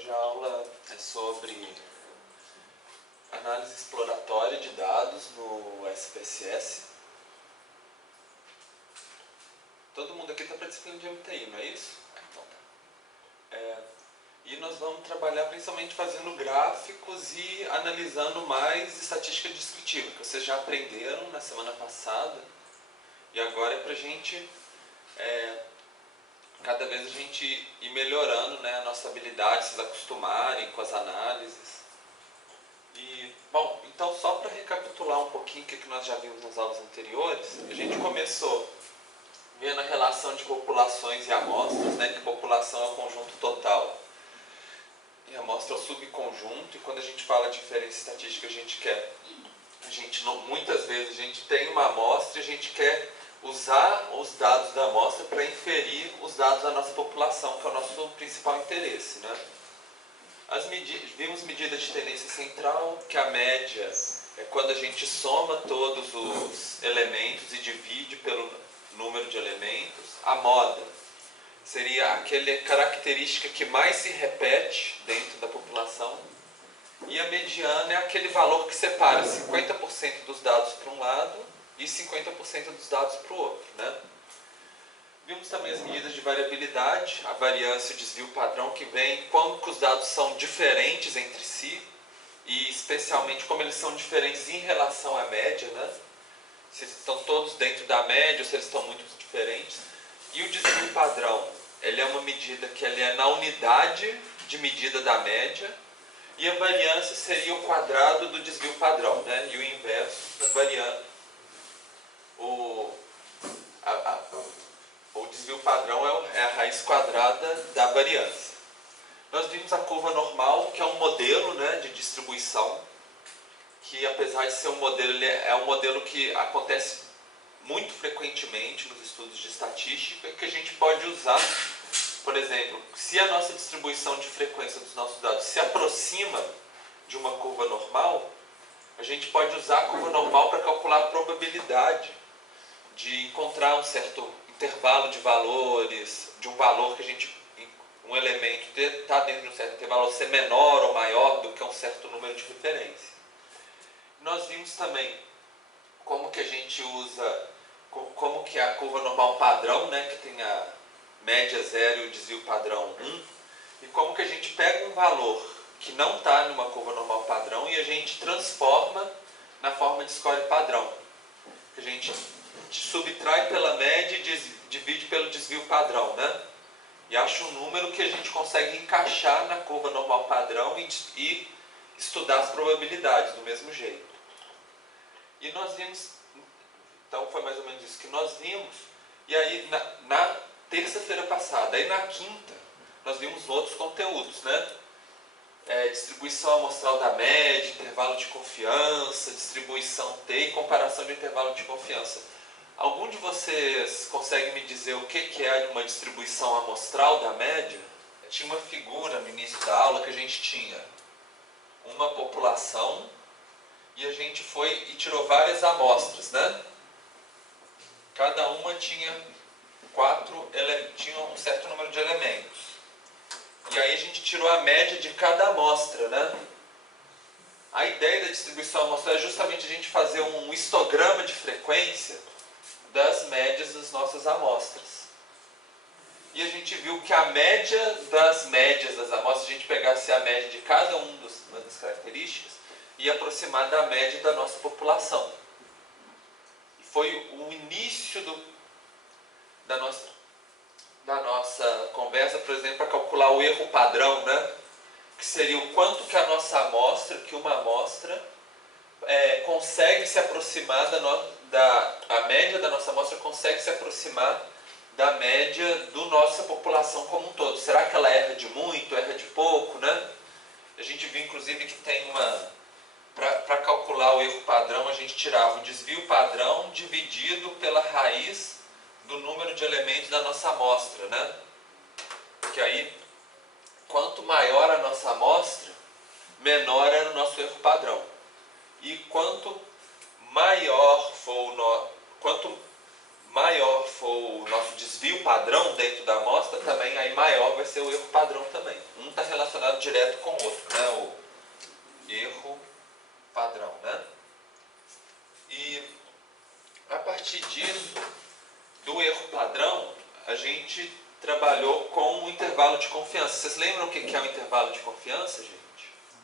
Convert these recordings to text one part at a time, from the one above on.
Hoje a aula é sobre análise exploratória de dados no SPSS. Todo mundo aqui está para a disciplina de MTI, não é isso? Então tá. E nós vamos trabalhar principalmente fazendo gráficos e analisando mais estatística descritiva, que vocês já aprenderam na semana passada. E agora é para a gente, cada vez a gente ir melhorando, né, a nossa habilidade, se acostumarem com as análises. E, bom, então só para recapitular um pouquinho o que nós já vimos nas aulas anteriores, a gente começou vendo a relação de populações e amostras, né, que população é o conjunto total e a amostra é o subconjunto, e quando a gente fala de diferença estatística, muitas vezes a gente tem uma amostra e a gente quer usar os dados da amostra para inferir os dados da nossa população, que é o nosso principal interesse, né? Vimos medidas de tendência central, que a média é quando a gente soma todos os elementos e divide pelo número de elementos. A moda seria aquela característica que mais se repete dentro da população. E a mediana é aquele valor que separa 50% dos dados para um lado e 50% dos dados para o outro, né? Vimos também as medidas de variabilidade, a variância e o desvio padrão, que vem quando que os dados são diferentes entre si, e especialmente como eles são diferentes em relação à média, né? Se eles estão todos dentro da média ou se eles estão muito diferentes. E o desvio padrão, ele é uma medida que ele é na unidade de medida da média, e a variância seria o quadrado do desvio padrão, né? E o inverso da variância. O desvio padrão é a raiz quadrada da variância. Nós vimos a curva normal, que é um modelo, né, de distribuição, que apesar de ser um modelo, ele é um modelo que acontece muito frequentemente nos estudos de estatística, que a gente pode usar, por exemplo, se a nossa distribuição de frequência dos nossos dados se aproxima de uma curva normal, a gente pode usar a curva normal para calcular a probabilidade de encontrar um certo intervalo de valores, de um valor que um elemento está dentro de um certo intervalo, ser menor ou maior do que um certo número de referência. Nós vimos também como que a gente usa, como que é a curva normal padrão, né, que tem a média 0 e o desvio padrão 1, e como que a gente pega um valor que não está numa curva normal padrão e a gente transforma na forma de score padrão. A gente subtrai pela média e divide pelo desvio padrão, né? E acha um número que a gente consegue encaixar na curva normal padrão e estudar as probabilidades do mesmo jeito. E nós vimos, então foi mais ou menos isso que nós vimos, e aí na terça-feira passada, aí na quinta, nós vimos outros conteúdos, né? Distribuição amostral da média, intervalo de confiança, distribuição T e comparação de intervalo de confiança. Algum de vocês consegue me dizer o que é uma distribuição amostral da média? Tinha uma figura no início da aula que a gente tinha uma população e a gente foi e tirou várias amostras, né? Cada uma tinha um certo número de elementos. E aí a gente tirou a média de cada amostra, né? A ideia da distribuição amostral é justamente a gente fazer um histograma de frequência das médias das nossas amostras. E a gente viu que a média das médias das amostras, se a gente pegasse a média de cada uma das características, ia aproximar da média da nossa população. E foi o início da nossa conversa, por exemplo, para calcular o erro padrão, né? Que seria o quanto que uma amostra consegue se aproximar a média da nossa amostra consegue se aproximar da média da nossa população como um todo. Será que ela erra de muito, erra de pouco, né? A gente viu, inclusive, que tem para calcular o erro padrão, a gente tirava o desvio padrão dividido pela raiz do número de elementos da nossa amostra, né? Porque aí, quanto maior a nossa amostra, menor era o nosso erro padrão. maior for o nosso desvio padrão dentro da amostra, também aí maior vai ser o erro padrão também. Um está relacionado direto com o outro, né? O erro padrão, né? E a partir disso, do erro padrão, a gente trabalhou com o intervalo de confiança. Vocês lembram o que é o intervalo de confiança, gente?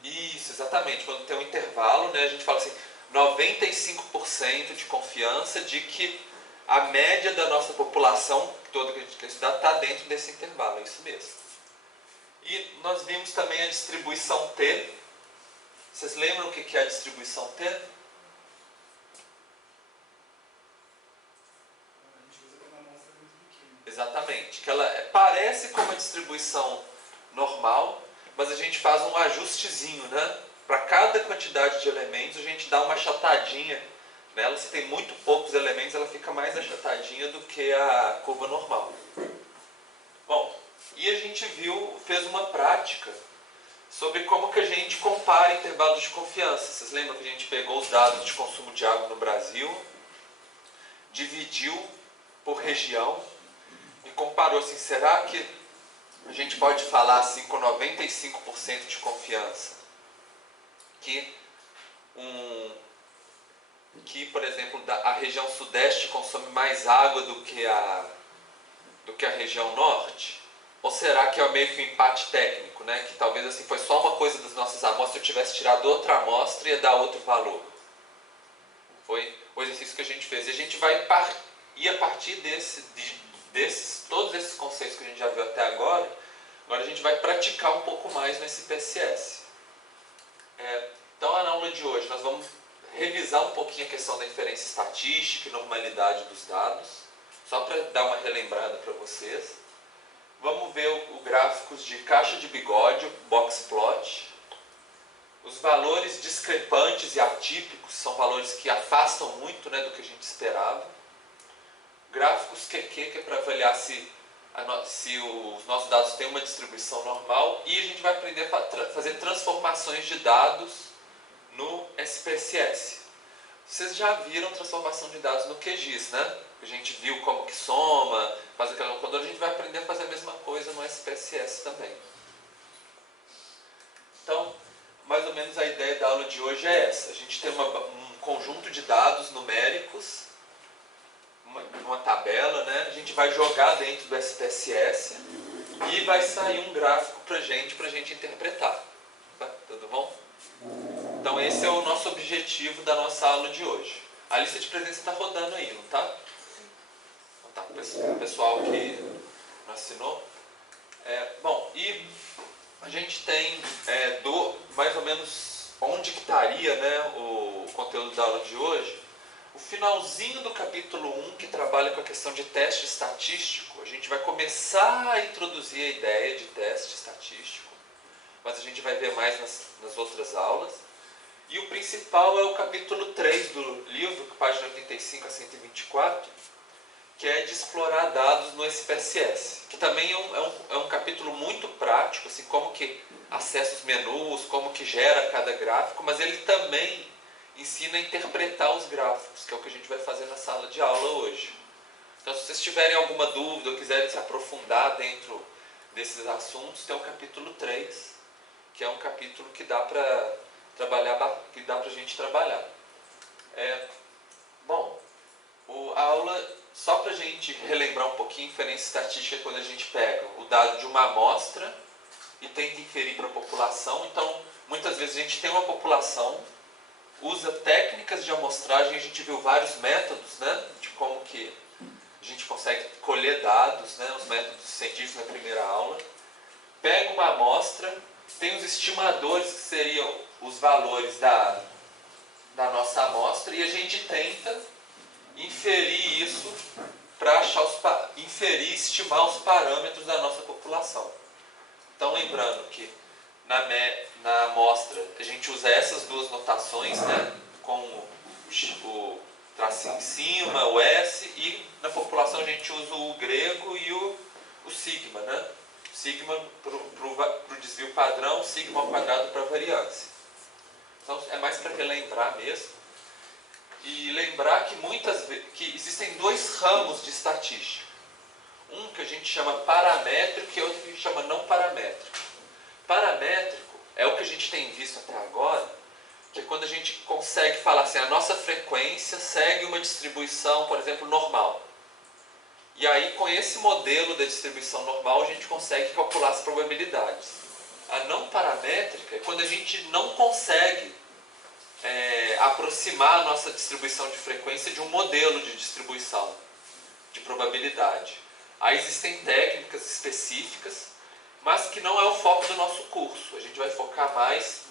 Isso, exatamente. Quando tem um intervalo, né, a gente fala assim, 95% de confiança de que a média da nossa população, toda que a gente quer estudar, está dentro desse intervalo, é isso mesmo. E nós vimos também a distribuição T. Vocês lembram o que é a distribuição T? Exatamente, que ela parece com uma distribuição normal, mas a gente faz um ajustezinho, né? Para cada quantidade de elementos a gente dá uma achatadinha nela. Se tem muito poucos elementos, ela fica mais achatadinha do que a curva normal. Bom, e a gente fez uma prática sobre como que a gente compara intervalos de confiança. Vocês lembram que a gente pegou os dados de consumo de água no Brasil, dividiu por região, e comparou assim, será que a gente pode falar assim com 95% de confiança que, por exemplo, a região sudeste consome mais água do que a região norte? Ou será que é meio que um empate técnico, né? Que talvez assim foi só uma coisa das nossas amostras, se eu tivesse tirado outra amostra ia dar outro valor? Foi o exercício que a gente fez. E a gente vai ir a partir todos esses conceitos que a gente já viu até agora a gente vai praticar um pouco mais no SPSS. Então, na aula de hoje, nós vamos revisar um pouquinho a questão da inferência estatística e normalidade dos dados, só para dar uma relembrada para vocês. Vamos ver os gráficos de caixa de bigode, box plot. Os valores discrepantes e atípicos são valores que afastam muito, né, do que a gente esperava. Gráficos QQ, que é para avaliar se os nossos dados têm uma distribuição normal, e a gente vai aprender a fazer transformações de dados no SPSS. Vocês já viram transformação de dados no QGIS, né? A gente viu como que soma, faz aquela calculadora, a gente vai aprender a fazer a mesma coisa no SPSS também. Então, mais ou menos a ideia da aula de hoje é essa. A gente tem um conjunto de dados numéricos, uma tabela, né? A gente vai jogar dentro do SPSS e vai sair um gráfico pra gente interpretar. Tá? Tudo bom? Então esse é o nosso objetivo da nossa aula de hoje. A lista de presença está rodando aí, não tá? Então tá, o pessoal que não assinou. Bom, e a gente tem mais ou menos onde que estaria, né, o conteúdo da aula de hoje. O finalzinho do capítulo 1, que trabalha com a questão de teste estatístico, a gente vai começar a introduzir a ideia de teste estatístico, mas a gente vai ver mais nas outras aulas. E o principal é o capítulo 3 do livro, página 85 a 124, que é de explorar dados no SPSS, que também é um capítulo muito prático, assim, como que acessa os menus, como que gera cada gráfico, mas ele também ensina a interpretar os gráficos, que é o que a gente vai fazer na sala de aula hoje. Então, se vocês tiverem alguma dúvida ou quiserem se aprofundar dentro desses assuntos, tem o capítulo 3, que é um capítulo que dá para a gente trabalhar. Bom, a aula, só para a gente relembrar um pouquinho, inferência estatística é quando a gente pega o dado de uma amostra e tenta inferir para a população. Então, muitas vezes a gente tem uma população, usa técnicas de amostragem, a gente viu vários métodos, né, de como que a gente consegue colher dados, né, os métodos científicos na primeira aula. Pega uma amostra, tem os estimadores, que seriam os valores da nossa amostra, e a gente tenta inferir isso para estimar os parâmetros da nossa população. Então, lembrando que na amostra a gente usa essas duas notações, né, com o tracinho em cima, o S, e na população a gente usa o grego e o sigma, né? Sigma para o desvio padrão, sigma ao quadrado para a variância. Então é mais para relembrar mesmo. e lembrar que que existem dois ramos de estatística. Um que a gente chama paramétrico e outro que a gente chama não paramétrico. Paramétrico é o que a gente tem visto até agora, que é quando a gente consegue falar assim, a nossa frequência segue uma distribuição, por exemplo, normal. E aí, com esse modelo da distribuição normal, a gente consegue calcular as probabilidades. A não paramétrica é quando a gente não consegue aproximar a nossa distribuição de frequência de um modelo de distribuição de probabilidade. Aí existem técnicas específicas, mas que não é o foco do nosso curso. A gente vai focar mais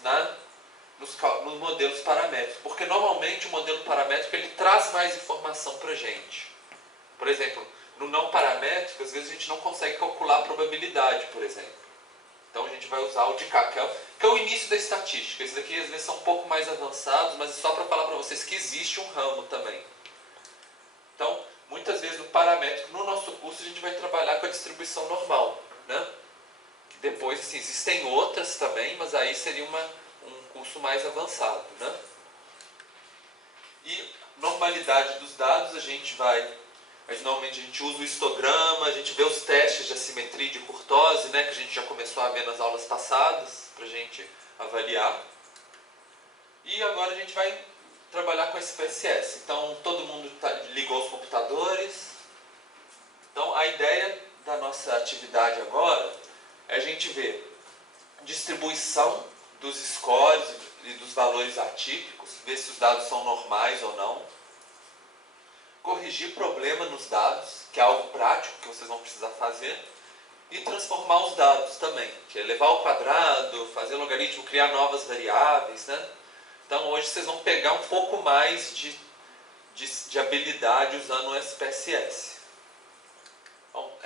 nos modelos paramétricos, porque normalmente o modelo paramétrico ele traz mais informação para a gente. Por exemplo, no não paramétrico, às vezes a gente não consegue calcular a probabilidade, por exemplo. Então a gente vai usar o de cá, que é o início da estatística. Esses aqui às vezes são um pouco mais avançados, mas é só para falar para vocês que existe um ramo também. Então, muitas vezes no paramétrico, no nosso curso, a gente vai trabalhar com a distribuição normal, né? Que depois, assim, existem outras também, mas aí seria um curso mais avançado, né? E normalidade dos dados, normalmente a gente usa o histograma, a gente vê os testes de assimetria e de kurtose, né, que a gente já começou a ver nas aulas passadas, para a gente avaliar. E agora a gente vai trabalhar com SPSS. Então, todo mundo ligou os computadores. Então, a ideia da nossa atividade agora é a gente ver distribuição dos scores e dos valores atípicos, ver se os dados são normais ou não. Corrigir problema nos dados, que é algo prático que vocês vão precisar fazer. E transformar os dados também, que é levar ao quadrado, fazer logaritmo, criar novas variáveis, né? Então hoje vocês vão pegar um pouco mais de habilidade usando o SPSS. Bom,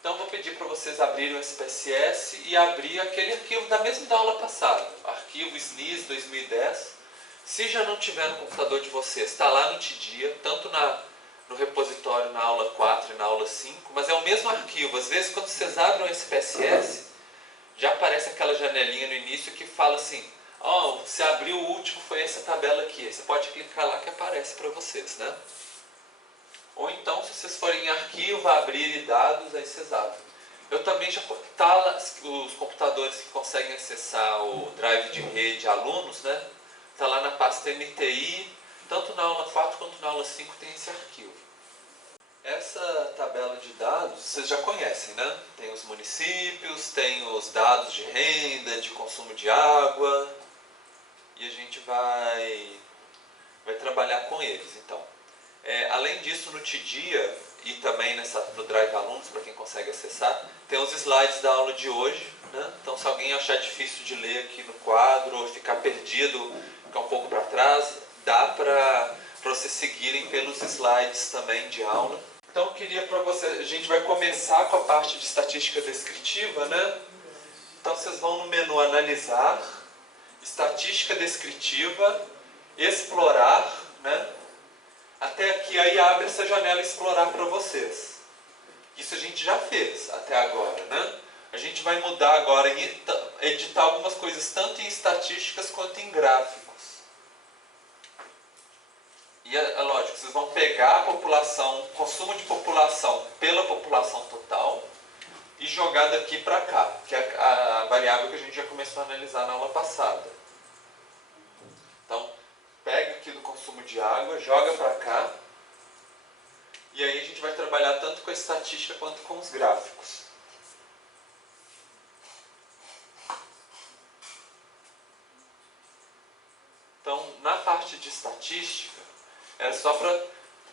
então vou pedir para vocês abrirem o SPSS e abrir aquele arquivo da aula passada, arquivo SNIS 2010. Se já não tiver no computador de vocês, está lá no TDIA, tanto no repositório na aula 4 e na aula 5, mas é o mesmo arquivo. Às vezes quando vocês abrem o SPSS, já aparece aquela janelinha no início que fala assim, você abriu o último, foi essa tabela aqui. Aí você pode clicar lá que aparece para vocês, né? Ou então, se vocês forem em arquivo, abrir dados, aí vocês abrem. Eu também os computadores que conseguem acessar o drive de rede alunos, né? Está lá na pasta MTI, tanto na aula 4 quanto na aula 5 tem esse arquivo. Essa tabela de dados vocês já conhecem, né? Tem os municípios, tem os dados de renda, de consumo de água, e a gente vai trabalhar com eles, então. Além disso, no TDIA e também no Drive Alunos, para quem consegue acessar, tem os slides da aula de hoje, né? Então, se alguém achar difícil de ler aqui no quadro, ou ficar perdido, ficar um pouco para trás, dá para vocês seguirem pelos slides também de aula. Então, eu queria para vocês, a gente vai começar com a parte de estatística descritiva, né? Então, vocês vão no menu Analisar, Estatística Descritiva, Explorar, né? Até aqui, aí abre essa janela Explorar para vocês. Isso a gente já fez até agora, né? A gente vai mudar agora em editar algumas coisas tanto em estatísticas quanto em gráficos. E é lógico, vocês vão pegar a população, consumo de população pela população total e jogar daqui para cá, que é a variável que a gente já começou a analisar na aula passada. Então, pega aqui do consumo de água, joga para cá, e aí a gente vai trabalhar tanto com a estatística quanto com os gráficos. Então, na parte de estatística, era só para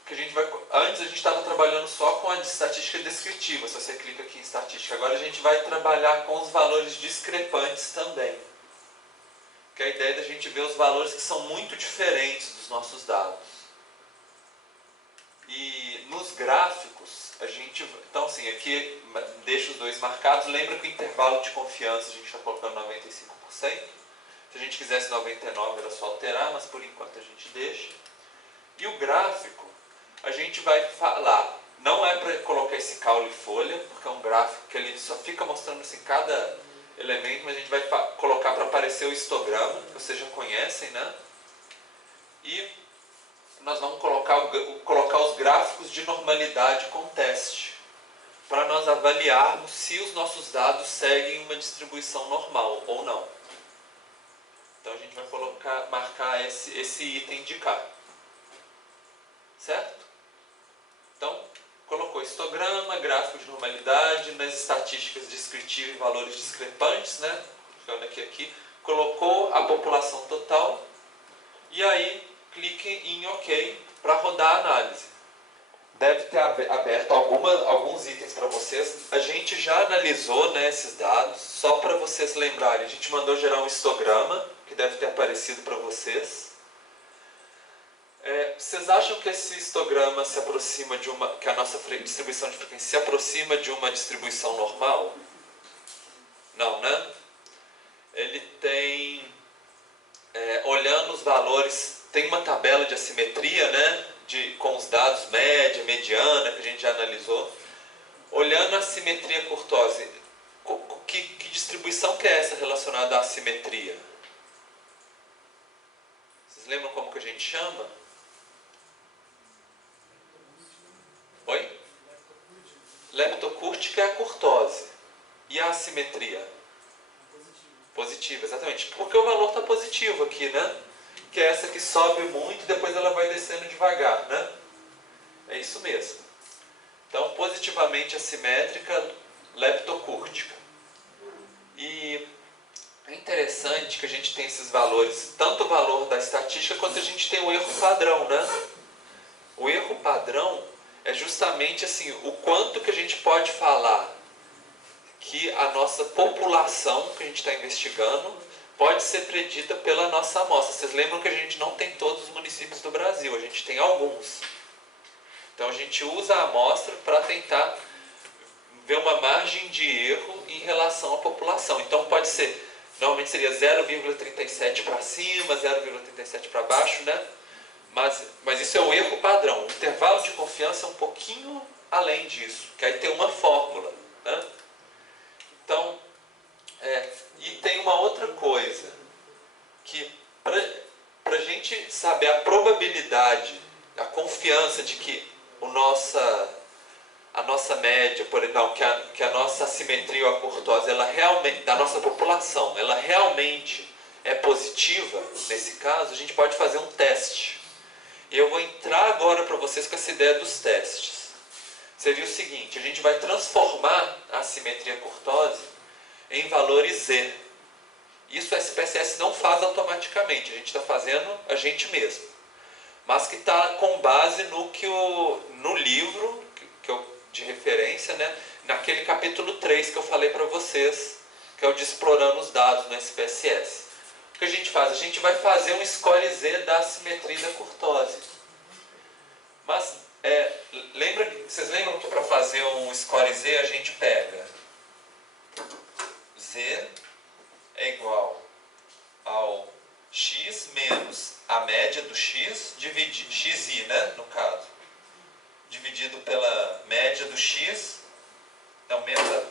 que a gente vai... Antes a gente estava trabalhando só com a estatística descritiva, se você clica aqui em estatística. Agora a gente vai trabalhar com os valores discrepantes também. Que é a ideia da gente ver os valores que são muito diferentes dos nossos dados. E nos gráficos, a gente... Então, assim, aqui deixa os dois marcados. Lembra que o intervalo de confiança a gente está colocando 95%. Se a gente quisesse 99% era só alterar, mas por enquanto a gente deixa. E o gráfico, a gente vai falar, não é para colocar esse caule folha, porque é um gráfico que ele só fica mostrando assim, cada elemento, mas a gente vai colocar para aparecer o histograma, que vocês já conhecem, né? E nós vamos colocar os gráficos de normalidade com teste, para nós avaliarmos se os nossos dados seguem uma distribuição normal ou não. Então a gente vai marcar esse item de cá. Certo? Então, colocou histograma, gráfico de normalidade, nas estatísticas descritivas e valores discrepantes, né? Ficando aqui. Colocou a população total e aí clique em OK para rodar a análise. Deve ter aberto alguns itens para vocês. A gente já analisou, né, esses dados, só para vocês lembrarem. A gente mandou gerar um histograma, que deve ter aparecido para vocês. Vocês acham que esse histograma se aproxima que a nossa distribuição de frequência se aproxima de uma distribuição normal? Não, né? Ele tem, olhando os valores, tem uma tabela de assimetria, né? Com os dados média, mediana, que a gente já analisou. Olhando a assimetria Kurtosi, que distribuição que é essa relacionada à assimetria? Vocês lembram como que a gente chama? Oi? Leptocúrtica é a Kurtosi. E a assimetria? Positiva, exatamente. Porque o valor está positivo aqui, né? Que é essa que sobe muito e depois ela vai descendo devagar, né? É isso mesmo. Então, positivamente assimétrica, leptocúrtica. E é interessante que a gente tem esses valores, tanto o valor da estatística quanto a gente tem o erro padrão, né? O erro padrão é justamente assim, o quanto que a gente pode falar que a nossa população que a gente está investigando pode ser predita pela nossa amostra. Vocês lembram que a gente não tem todos os municípios do Brasil, a gente tem alguns. Então a gente usa a amostra para tentar ver uma margem de erro em relação à população. Então pode ser, normalmente seria 0,37 para cima, 0,37 para baixo, né? Mas isso é o erro padrão. O intervalo de confiança é um pouquinho além disso, que aí tem uma fórmula, né? Então, e tem uma outra coisa, que para a gente saber a probabilidade, a confiança de que a nossa média, por exemplo, que a nossa assimetria ou a kurtose, ela realmente, da nossa população, ela realmente é positiva, nesse caso, a gente pode fazer um teste. E eu vou entrar agora para vocês com essa ideia dos testes. Seria o seguinte, a gente vai transformar a assimetria kurtose em valores Z. Isso o SPSS não faz automaticamente, a gente está fazendo a gente mesmo. Mas que está com base no livro de referência, né? Naquele capítulo 3 que eu falei para vocês, que é o de explorando os dados no SPSS. O que a gente faz? A gente vai fazer um score Z da assimetria da kurtose. Mas, vocês lembram que para fazer um score Z a gente pega Z é igual ao x menos a média do x, xi, né, no caso, dividido pela média do x,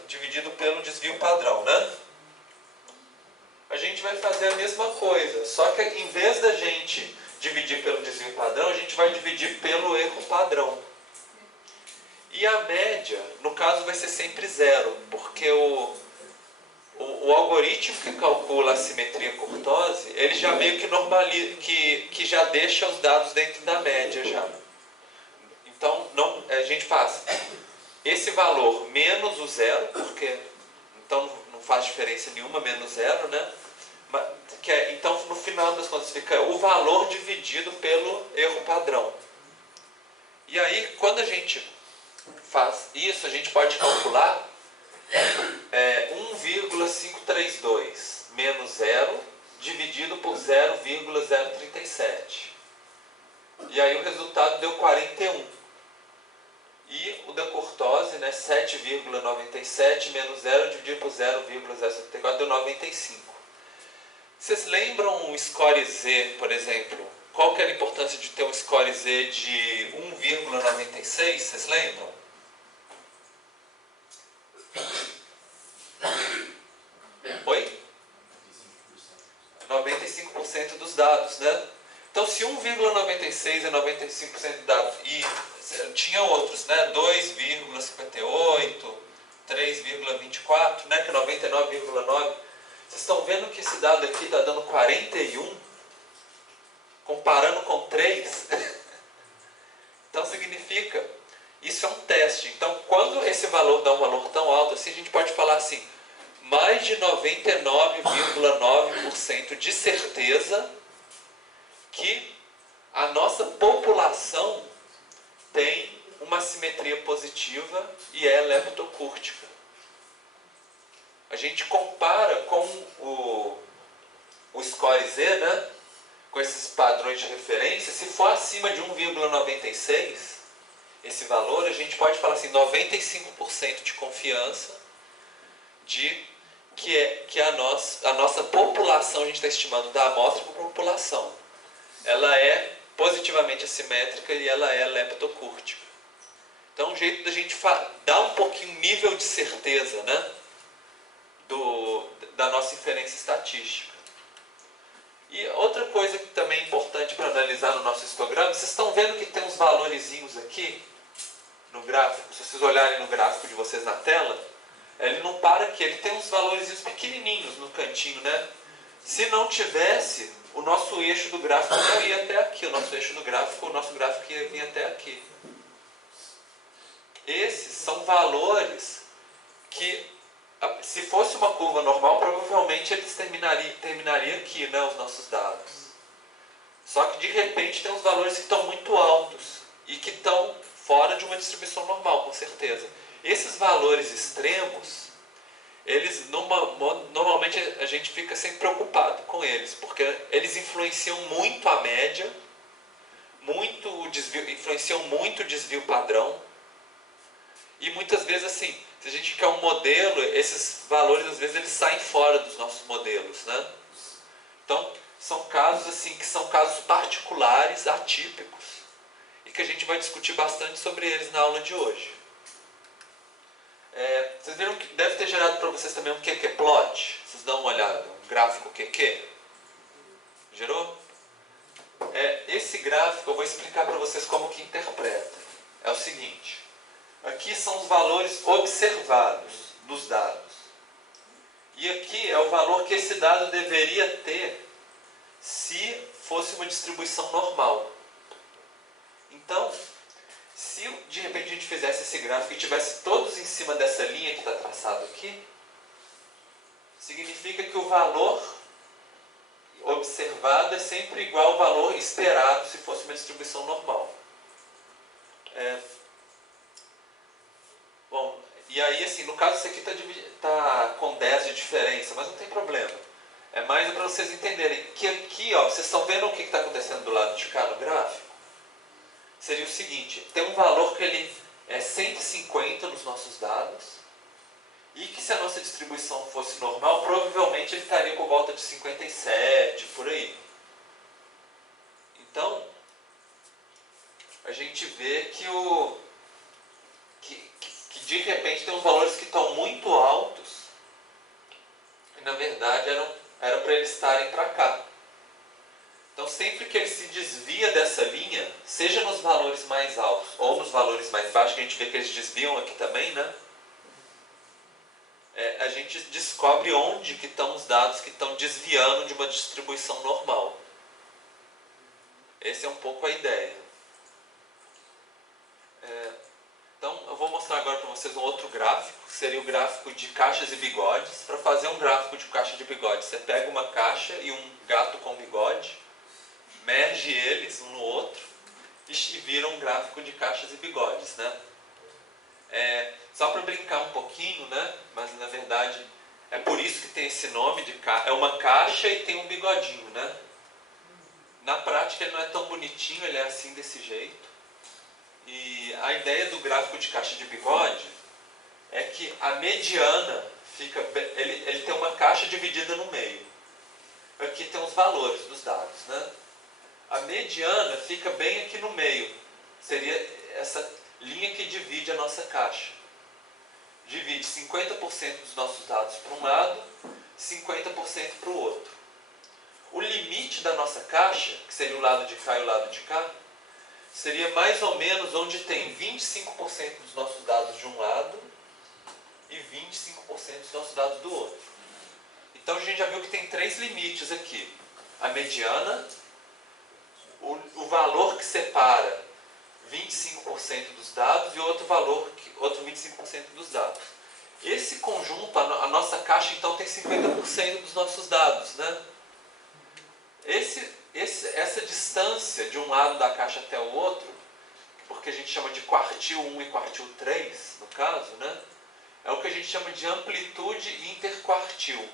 dividido pelo desvio padrão, né? A gente vai fazer a mesma coisa, só que em vez da gente dividir pelo desvio padrão, a gente vai dividir pelo erro padrão. E a média, no caso, vai ser sempre zero, porque o algoritmo que calcula a assimetria kurtose, ele já meio que normaliza, que já deixa os dados dentro da média já. Então, a gente faz esse valor menos o zero, porque então não faz diferença nenhuma menos zero, né? Então, no final das contas, fica o valor dividido pelo erro padrão. E aí, quando a gente faz isso, a gente pode calcular 1,532 menos 0 dividido por 0,037. E aí o resultado deu 41. E o da kurtose, né, 7,97 menos 0 dividido por 0,074 deu 95. Vocês lembram o score Z, por exemplo? Qual que era a importância de ter um score Z de 1,96? Vocês lembram? Oi? 95% dos dados, né? Então, se 1,96 é 95% da... E tinha outros, né? 2,58, 3,24, né? Que é 99,9. Vocês estão vendo que esse dado aqui está dando 41? Comparando com 3? Então, significa... Isso é um teste. Então, quando esse valor dá um valor tão alto assim, a gente pode falar assim, mais de 99,9% de certeza que a nossa população tem uma simetria positiva e é leptocúrtica. A gente compara com o score Z, né? Com esses padrões de referência, se for acima de 1,96, esse valor, a gente pode falar assim, 95% de confiança de que a nossa população, a gente está estimando da amostra para a população, ela é positivamente assimétrica e ela é leptocúrtica. Então, um jeito da gente dar um pouquinho nível de certeza, né, da nossa inferência estatística. E outra coisa que também é importante para analisar no nosso histograma, vocês estão vendo que tem uns valorizinhos aqui no gráfico, se vocês olharem no gráfico de vocês na tela, ele não para aqui, ele tem uns valores pequenininhos no cantinho, né? Se não tivesse, o nosso eixo do gráfico não ia até aqui, o nosso gráfico ia vir até aqui. Esses são valores que, se fosse uma curva normal, provavelmente eles terminariam aqui, né, os nossos dados. Só que de repente tem uns valores que estão muito altos e que estão fora de uma distribuição normal, com certeza. Esses valores extremos, eles normalmente a gente fica sempre preocupado com eles, porque eles influenciam muito a média, influenciam muito o desvio padrão, e muitas vezes assim, se a gente quer um modelo, esses valores às vezes eles saem fora dos nossos modelos, né? Então, são casos assim que são casos particulares, atípicos, e que a gente vai discutir bastante sobre eles na aula de hoje. Vocês viram que deve ter gerado para vocês também um QQ-plot? Vocês dão uma olhada, um gráfico QQ? Gerou? Esse gráfico eu vou explicar para vocês como que interpreta. É o seguinte, aqui são os valores observados dos dados. E aqui é o valor que esse dado deveria ter se fosse uma distribuição normal. Então, se de repente a gente fizesse esse gráfico e tivesse todos em cima dessa linha que está traçado aqui, significa que o valor observado é sempre igual ao valor esperado se fosse uma distribuição normal. Bom, e aí assim, no caso isso aqui está com 10 de diferença, mas não tem problema. É mais para vocês entenderem que aqui, ó, vocês estão vendo o que está acontecendo do lado de cá no gráfico? Seria o seguinte, tem um valor que ele é 150 nos nossos dados, e que se a nossa distribuição fosse normal, provavelmente ele estaria por volta de 57, por aí. Então, a gente vê que de repente tem uns valores que estão muito altos, e na verdade era para eles estarem para cá. Então, sempre que ele se desvia dessa linha, seja nos valores mais altos ou nos valores mais baixos, que a gente vê que eles desviam aqui também, né? A gente descobre onde que estão os dados que estão desviando de uma distribuição normal. Essa é um pouco a ideia. Então, eu vou mostrar agora para vocês um outro gráfico, que seria o gráfico de caixas e bigodes. Para fazer um gráfico de caixa de bigode, você pega uma caixa e um gato com bigode, merge eles um no outro e vira um gráfico de caixas e bigodes, né? Só para brincar um pouquinho, né? Mas na verdade é por isso que tem esse nome de caixa. É uma caixa e tem um bigodinho, né? Na prática ele não é tão bonitinho, ele é assim desse jeito. E a ideia do gráfico de caixa de bigode é que a mediana fica... Ele tem uma caixa dividida no meio. Aqui tem os valores dos dados, né? A mediana fica bem aqui no meio. Seria essa linha que divide a nossa caixa. Divide 50% dos nossos dados para um lado, 50% para o outro. O limite limite da nossa caixa, que seria o lado de cá e o lado de cá, seria mais ou menos onde tem 25% dos nossos dados de um lado e 25% dos nossos dados do outro. Então a gente já viu que tem três limites aqui. A mediana, o valor que separa 25% dos dados e outro 25% dos dados. Esse conjunto, a nossa caixa então tem 50% dos nossos dados, né? Essa distância de um lado da caixa até o outro, porque a gente chama de quartil 1 e quartil 3, no caso, né? É o que a gente chama de amplitude interquartil,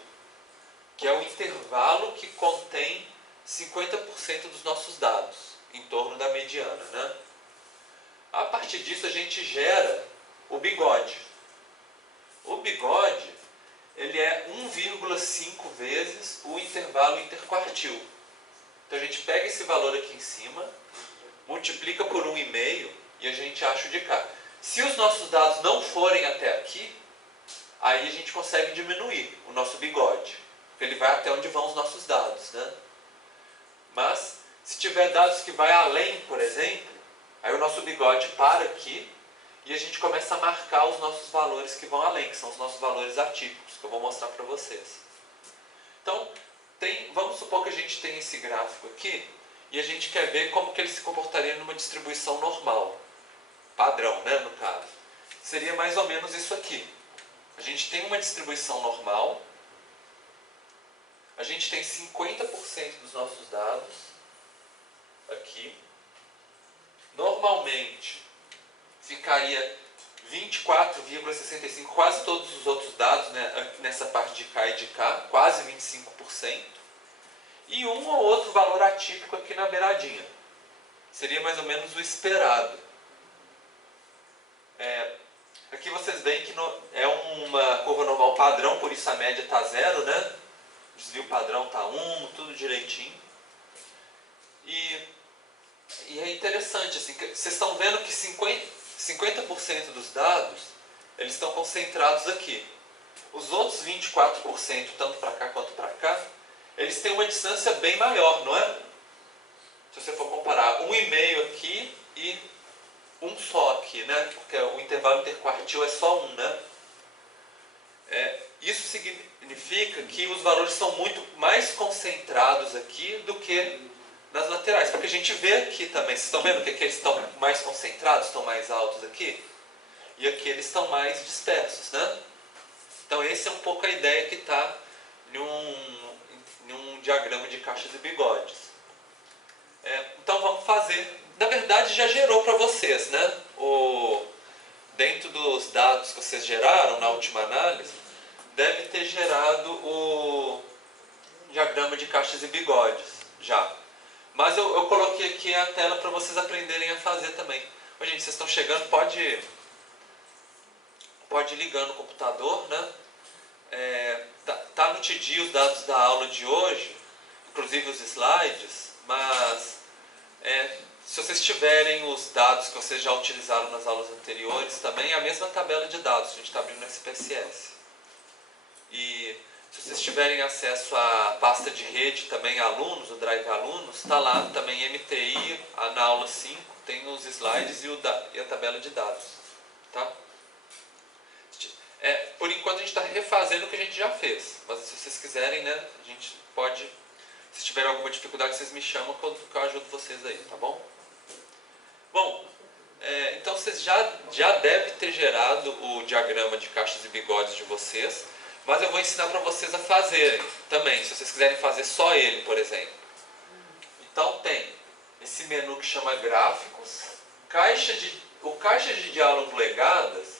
que é o intervalo que contém 50% dos nossos dados, em torno da mediana, né? A partir disso a gente gera o bigode. O bigode, ele é 1,5 vezes o intervalo interquartil. Então a gente pega esse valor aqui em cima, multiplica por 1,5 e a gente acha o de cá. Se os nossos dados não forem até aqui, aí a gente consegue diminuir o nosso bigode, porque ele vai até onde vão os nossos dados, né? Mas, se tiver dados que vai além, por exemplo, aí o nosso bigode para aqui e a gente começa a marcar os nossos valores que vão além, que são os nossos valores atípicos, que eu vou mostrar para vocês. Então, vamos supor que a gente tem esse gráfico aqui e a gente quer ver como que ele se comportaria numa distribuição normal, padrão, né, no caso. Seria mais ou menos isso aqui. A gente tem uma distribuição normal, a gente tem 50% dos nossos dados aqui. Normalmente ficaria 24,65%, quase todos os outros dados, né, nessa parte de cá e de cá, quase 25%. E um ou outro valor atípico aqui na beiradinha. Seria mais ou menos o esperado. Aqui vocês veem que é uma curva normal padrão, por isso a média está 0, né? O desvio padrão está 1, tudo direitinho. E é interessante, assim, que vocês estão vendo que 50% dos dados, eles estão concentrados aqui. Os outros 24%, tanto para cá quanto para cá, eles têm uma distância bem maior, não é? Se você for comparar 1,5 aqui e um só aqui, né? Porque o intervalo interquartil é só 1, né? Isso significa que os valores são muito mais concentrados aqui do que nas laterais. Porque a gente vê aqui também, vocês estão vendo que aqui eles estão mais concentrados, estão mais altos aqui? E aqui eles estão mais dispersos, né? Então essa é um pouco a ideia que está em um diagrama de caixas e bigodes. Então vamos fazer. Na verdade já gerou para vocês, né? Dentro dos dados que vocês geraram na última análise, deve ter gerado o diagrama de caixas e bigodes já. Mas eu coloquei aqui a tela para vocês aprenderem a fazer também. Ô, gente, vocês estão chegando, pode ir ligando o computador, né? Tá no TD os dados da aula de hoje, inclusive os slides, mas se vocês tiverem os dados que vocês já utilizaram nas aulas anteriores, também é a mesma tabela de dados, a gente está abrindo no SPSS. E se vocês tiverem acesso à pasta de rede também alunos, o Drive Alunos, está lá também MTI, na aula 5, tem os slides e a tabela de dados. Tá? Por enquanto a gente está refazendo o que a gente já fez, mas se vocês quiserem, né, a gente pode, se tiverem alguma dificuldade, vocês me chamam que eu ajudo vocês aí, tá bom? Bom, então vocês já devem ter gerado o diagrama de caixas e bigodes de vocês, mas eu vou ensinar para vocês a fazerem também, se vocês quiserem fazer só ele, por exemplo. Então tem esse menu que chama gráficos, caixas de diálogo legadas,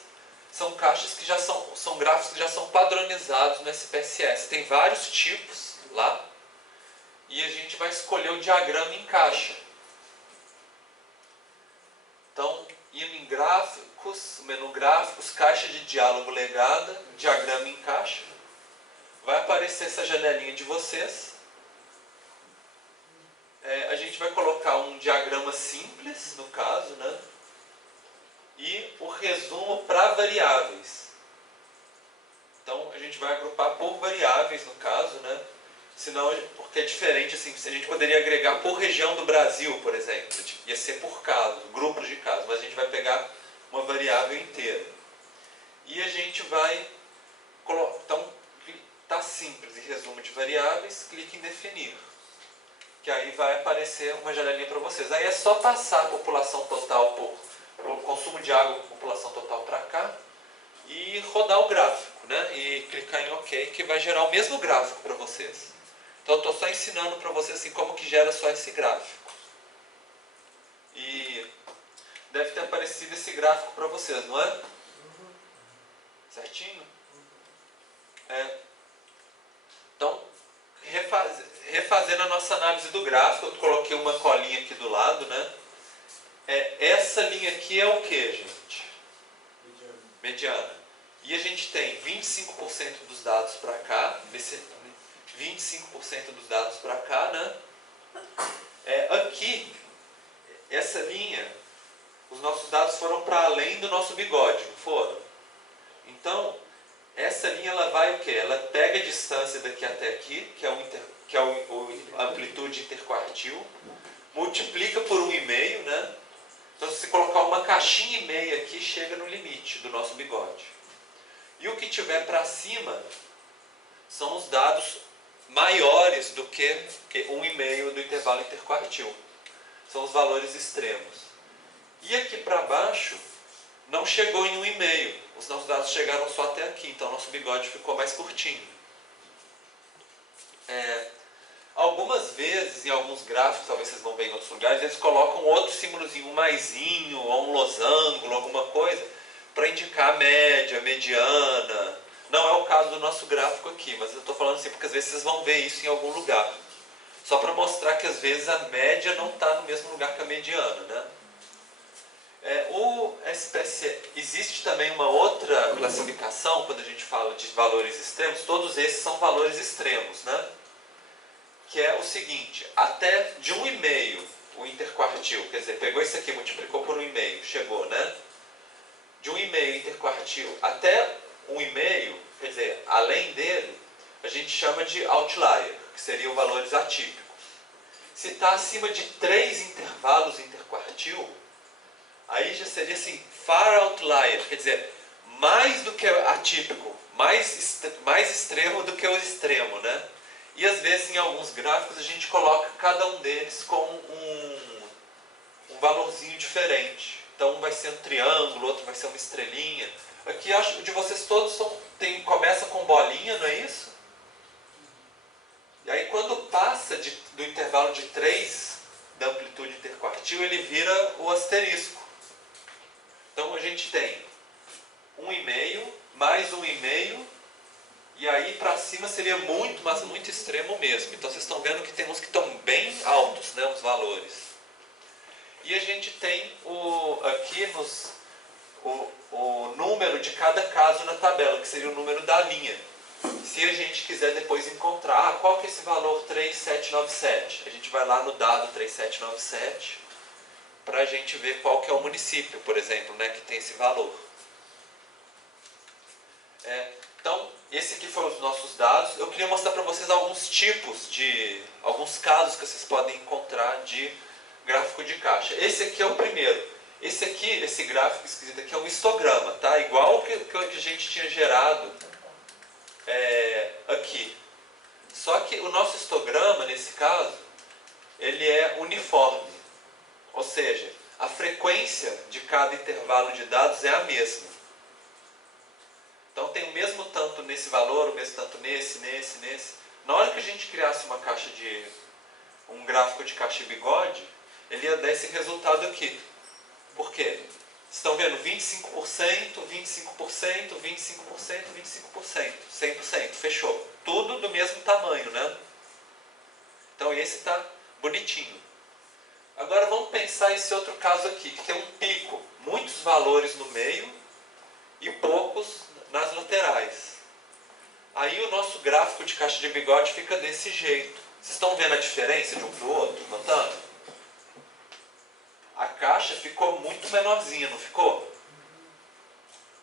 são caixas que já são gráficos que já são padronizados no SPSS. Tem vários tipos lá e a gente vai escolher o diagrama em caixa. Então, indo em gráficos, menu gráficos, caixa de diálogo legada, diagrama em caixa, vai aparecer essa janelinha de vocês. A gente vai colocar um diagrama simples, no caso, né? E o resumo para variáveis. Então a gente vai agrupar por variáveis no caso, né? Senão, porque é diferente, assim, a gente poderia agregar por região do Brasil, por exemplo. Ia ser por caso, grupos de casos, mas a gente vai pegar uma variável inteira. E a gente vai colocar. Então, está simples, em resumo de variáveis, clique em definir. Que aí vai aparecer uma janelinha para vocês. Aí é só passar a população total por consumo de água, população total para cá, e rodar o gráfico, né? E clicar em OK, que vai gerar o mesmo gráfico para vocês. Então eu estou só ensinando para vocês assim, como que gera só esse gráfico. E deve ter aparecido esse gráfico para vocês, não é? Certinho? Então, refazendo a nossa análise do gráfico, eu coloquei uma colinha aqui do lado, né? Essa linha aqui é o que, gente? Mediana. E a gente tem 25% dos dados para cá, 25% dos dados para cá, né? Aqui, essa linha, os nossos dados foram para além do nosso bigode, não foram? Então, essa linha ela vai o quê? Ela pega a distância daqui até aqui, que é a amplitude interquartil, multiplica por 1,5, né? Então, se você colocar uma caixinha e meia aqui, chega no limite do nosso bigode. E o que tiver para cima são os dados maiores do que 1,5 do intervalo interquartil. São os valores extremos. E aqui para baixo não chegou em 1,5. Os nossos dados chegaram só até aqui, então nosso bigode ficou mais curtinho. Algumas vezes, em alguns gráficos, talvez vocês vão ver em outros lugares, eles colocam outro símbolozinho, um maisinho, ou um losango, alguma coisa, para indicar a média, a mediana. Não é o caso do nosso gráfico aqui, mas eu estou falando assim porque às vezes vocês vão ver isso em algum lugar. Só para mostrar que às vezes a média não está no mesmo lugar que a mediana, né? Existe também uma outra classificação, quando a gente fala de valores extremos, todos esses são valores extremos, né? Que é o seguinte, até de 1,5 o interquartil, quer dizer, pegou isso aqui, multiplicou por 1,5, chegou, né? De 1,5 interquartil até 1,5, quer dizer, além dele, a gente chama de outlier, que seriam valores atípicos. Se está acima de 3 intervalos interquartil, aí já seria assim, far outlier, quer dizer, mais do que atípico, mais extremo do que o extremo, né? E às vezes em alguns gráficos a gente coloca cada um deles com um valorzinho diferente. Então um vai ser um triângulo, outro vai ser uma estrelinha. Aqui acho que de vocês todos começa com bolinha, não é isso? E aí quando passa do intervalo de 3 da amplitude interquartil, ele vira o asterisco. Então a gente tem 1,5 mais 1,5, e aí para cima seria muito, mas muito extremo mesmo. Então vocês estão vendo que tem uns que estão bem altos, né, os valores. E a gente tem aqui o número de cada caso na tabela, que seria o número da linha. Se a gente quiser depois encontrar, qual que é esse valor 3797? A gente vai lá no dado 3797 para a gente ver qual que é o município, por exemplo, né, que tem esse valor. Então, esse aqui foram os nossos dados. Eu queria mostrar para vocês alguns casos que vocês podem encontrar de gráfico de caixa. Esse aqui é o primeiro. Esse gráfico esquisito aqui é um histograma, tá? Igual que a gente tinha gerado aqui. Só que o nosso histograma, nesse caso, ele é uniforme. Ou seja, a frequência de cada intervalo de dados é a mesma. Então tem o mesmo tanto nesse valor, o mesmo tanto nesse. Na hora que a gente criasse um gráfico de caixa e bigode, ele ia dar esse resultado aqui. Por quê? Estão vendo 25%, 25%, 25%, 25%, 100%, fechou. Tudo do mesmo tamanho, né? Então esse está bonitinho. Agora vamos pensar esse outro caso aqui, que tem um pico, muitos valores no meio e poucos nas laterais. Aí o nosso gráfico de caixa de bigode fica desse jeito. Vocês estão vendo a diferença de um para o outro, notando? A caixa ficou muito menorzinha, não ficou?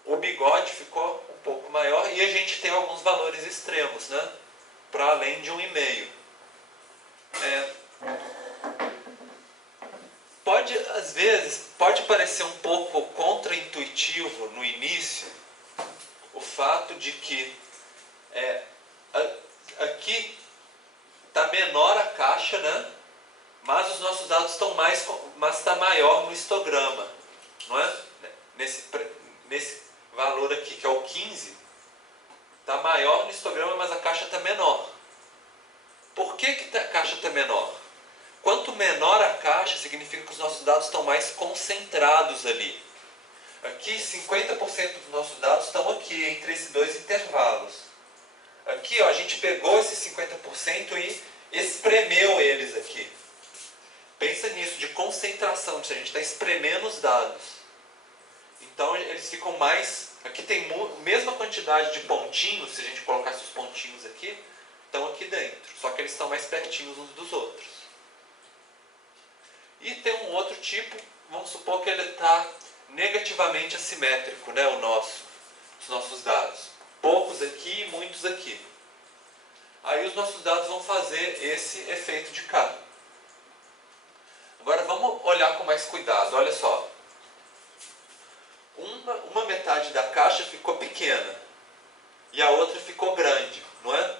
O bigode ficou um pouco maior e a gente tem alguns valores extremos, né? para além de um e-mail. Às vezes, pode parecer um pouco contraintuitivo no início o fato de que aqui está menor a caixa, né? Mas os nossos dados estão mas está maior no histograma, não é? Nesse valor aqui, que é o 15, está maior no histograma, mas a caixa está menor. Por que a caixa está menor? Quanto menor a caixa, significa que os nossos dados estão mais concentrados ali. Aqui, 50% dos nossos dados estão aqui, entre esses dois intervalos. Aqui, ó, a gente pegou esses 50% e espremeu eles aqui. Pensa nisso, de concentração, a gente está espremendo os dados. Então, eles ficam mais... Aqui tem a mesma quantidade de pontinhos, se a gente colocasse os pontinhos aqui, estão aqui dentro. Só que eles estão mais pertinhos uns dos outros. E tem um outro tipo, vamos supor que ele está negativamente assimétrico, né, os nossos dados. Poucos aqui e muitos aqui. Aí os nossos dados vão fazer esse efeito de K. Agora vamos olhar com mais cuidado, olha só. Uma metade da caixa ficou pequena e a outra ficou grande, não é?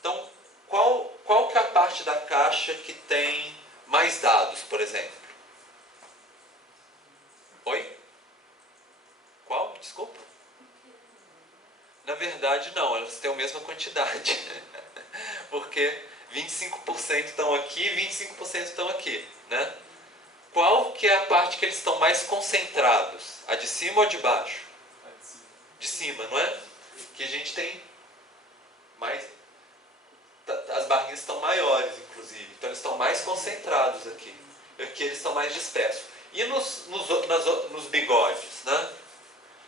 Então, qual que é a parte da caixa que tem mais dados, por exemplo? Oi? Qual? Desculpa. Na verdade, não, elas têm a mesma quantidade. Porque 25% estão aqui e 25% estão aqui, né? Qual que é a parte que eles estão mais concentrados? A de cima ou de baixo? A de cima. De cima, não é? Que a gente tem mais... As barrinhas estão maiores, inclusive. Então eles estão mais concentrados aqui. Aqui eles estão mais dispersos. E nos bigodes, né?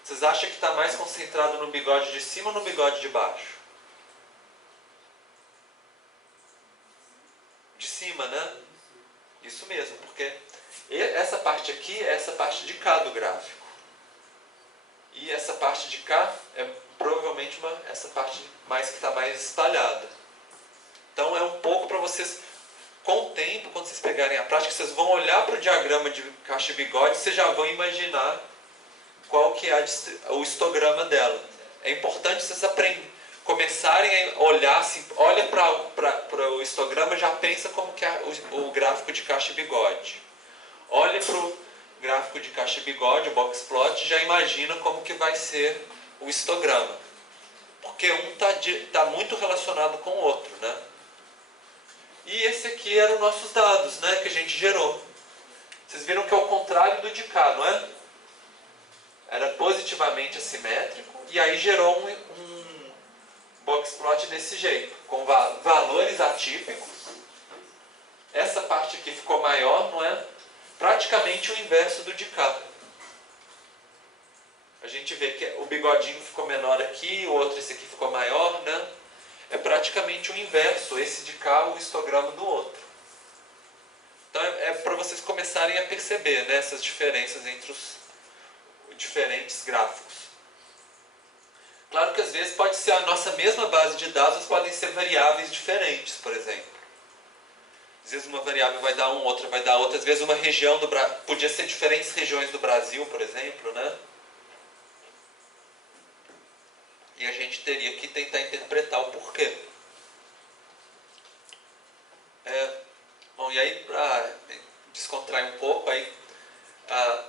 Vocês acham que está mais concentrado no bigode de cima ou no bigode de baixo? De cima, né? Isso mesmo, porque essa parte aqui é essa parte de cá do gráfico. E essa parte de cá é provavelmente essa parte mais que está mais espalhada. Então é um pouco para vocês, com o tempo, quando vocês pegarem a prática, vocês vão olhar para o diagrama de caixa e bigode e vocês já vão imaginar qual que é o histograma dela. É importante vocês começarem a olhar, assim, olha para o histograma e já pensa como que é o gráfico de caixa e bigode. Olha para o gráfico de caixa e bigode, o box plot, e já imagina como que vai ser o histograma. Porque um está muito relacionado com o outro, né? E esse aqui eram nossos dados, né, que a gente gerou. Vocês viram que é o contrário do de cá, não é? Era positivamente assimétrico e aí gerou um box plot desse jeito, com valores atípicos. Essa parte aqui ficou maior, não é? Praticamente o inverso do de cá. A gente vê que o bigodinho ficou menor aqui, o outro, esse aqui ficou maior, né? É praticamente o inverso, esse de cá, o histograma do outro. Então é para vocês começarem a perceber, né, essas diferenças entre os diferentes gráficos. Claro que às vezes pode ser a nossa mesma base de dados, podem ser variáveis diferentes, por exemplo. Às vezes uma variável vai dar um, outra vai dar outra. Às vezes uma região do Brasil, podia ser diferentes regiões do Brasil, por exemplo, né? E a gente teria que tentar interpretar o porquê. Bom, e aí, para descontrair um pouco, aí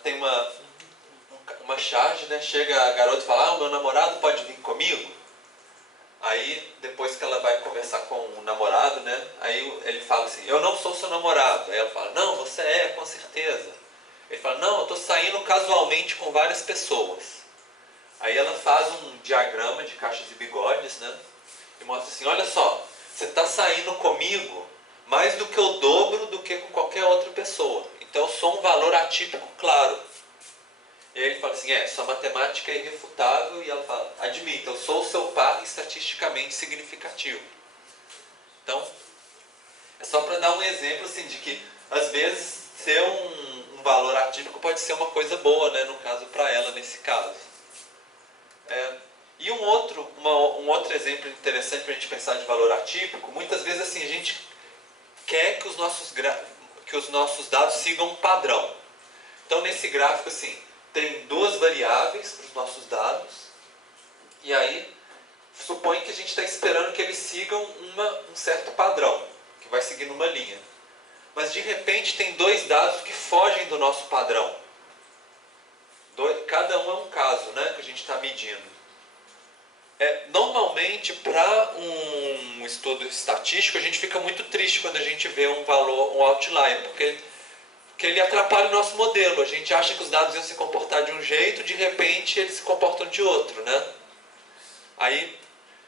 tem uma charge, né? Chega a garota e fala, o meu namorado pode vir comigo? Aí, depois que ela vai conversar com o namorado, né? Aí ele fala assim, eu não sou seu namorado. Aí ela fala, não, você é, com certeza. Ele fala, não, eu estou saindo casualmente com várias pessoas. Aí ela faz um diagrama de caixas e bigodes, né? E mostra assim, olha só, você está saindo comigo mais do que o dobro do que com qualquer outra pessoa. Então eu sou um valor atípico claro. E aí ele fala assim, sua matemática é irrefutável. E ela fala, admita, eu sou o seu par estatisticamente significativo. Então, é só para dar um exemplo assim, de que às vezes ser um valor atípico pode ser uma coisa boa, né? No caso, para ela, nesse caso. E um outro exemplo interessante para a gente pensar de valor atípico, muitas vezes assim, a gente quer que que os nossos dados sigam um padrão. Então nesse gráfico assim, tem duas variáveis para os nossos dados, e aí supõe que a gente está esperando que eles sigam um certo padrão, que vai seguindo uma linha. Mas de repente tem dois dados que fogem do nosso padrão. Cada um é um caso, né, que a gente está medindo. Normalmente, para um estudo estatístico, a gente fica muito triste quando a gente vê um valor, um outlier, porque ele atrapalha o nosso modelo. A gente acha que os dados iam se comportar de um jeito, de repente eles se comportam de outro, né?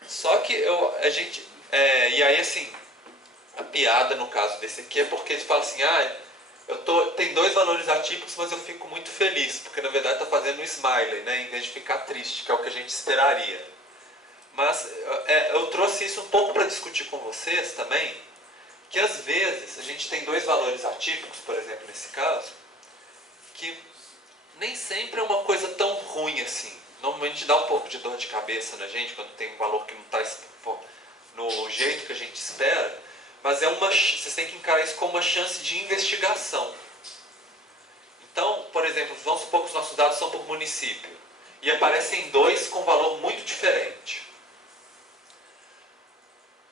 Só que e aí assim, a piada no caso desse aqui é porque ele fala assim, tem dois valores atípicos, mas eu fico muito feliz, porque na verdade está fazendo um smiley, né, em vez de ficar triste, que é o que a gente esperaria. Mas eu trouxe isso um pouco para discutir com vocês também, que às vezes a gente tem dois valores atípicos, por exemplo, nesse caso, que nem sempre é uma coisa tão ruim assim. Normalmente dá um pouco de dor de cabeça na gente quando tem um valor que não está no jeito que a gente espera, mas vocês têm que encarar isso como uma chance de investigação. Então, por exemplo, vamos supor que os nossos dados são por município e aparecem dois com valor muito diferente.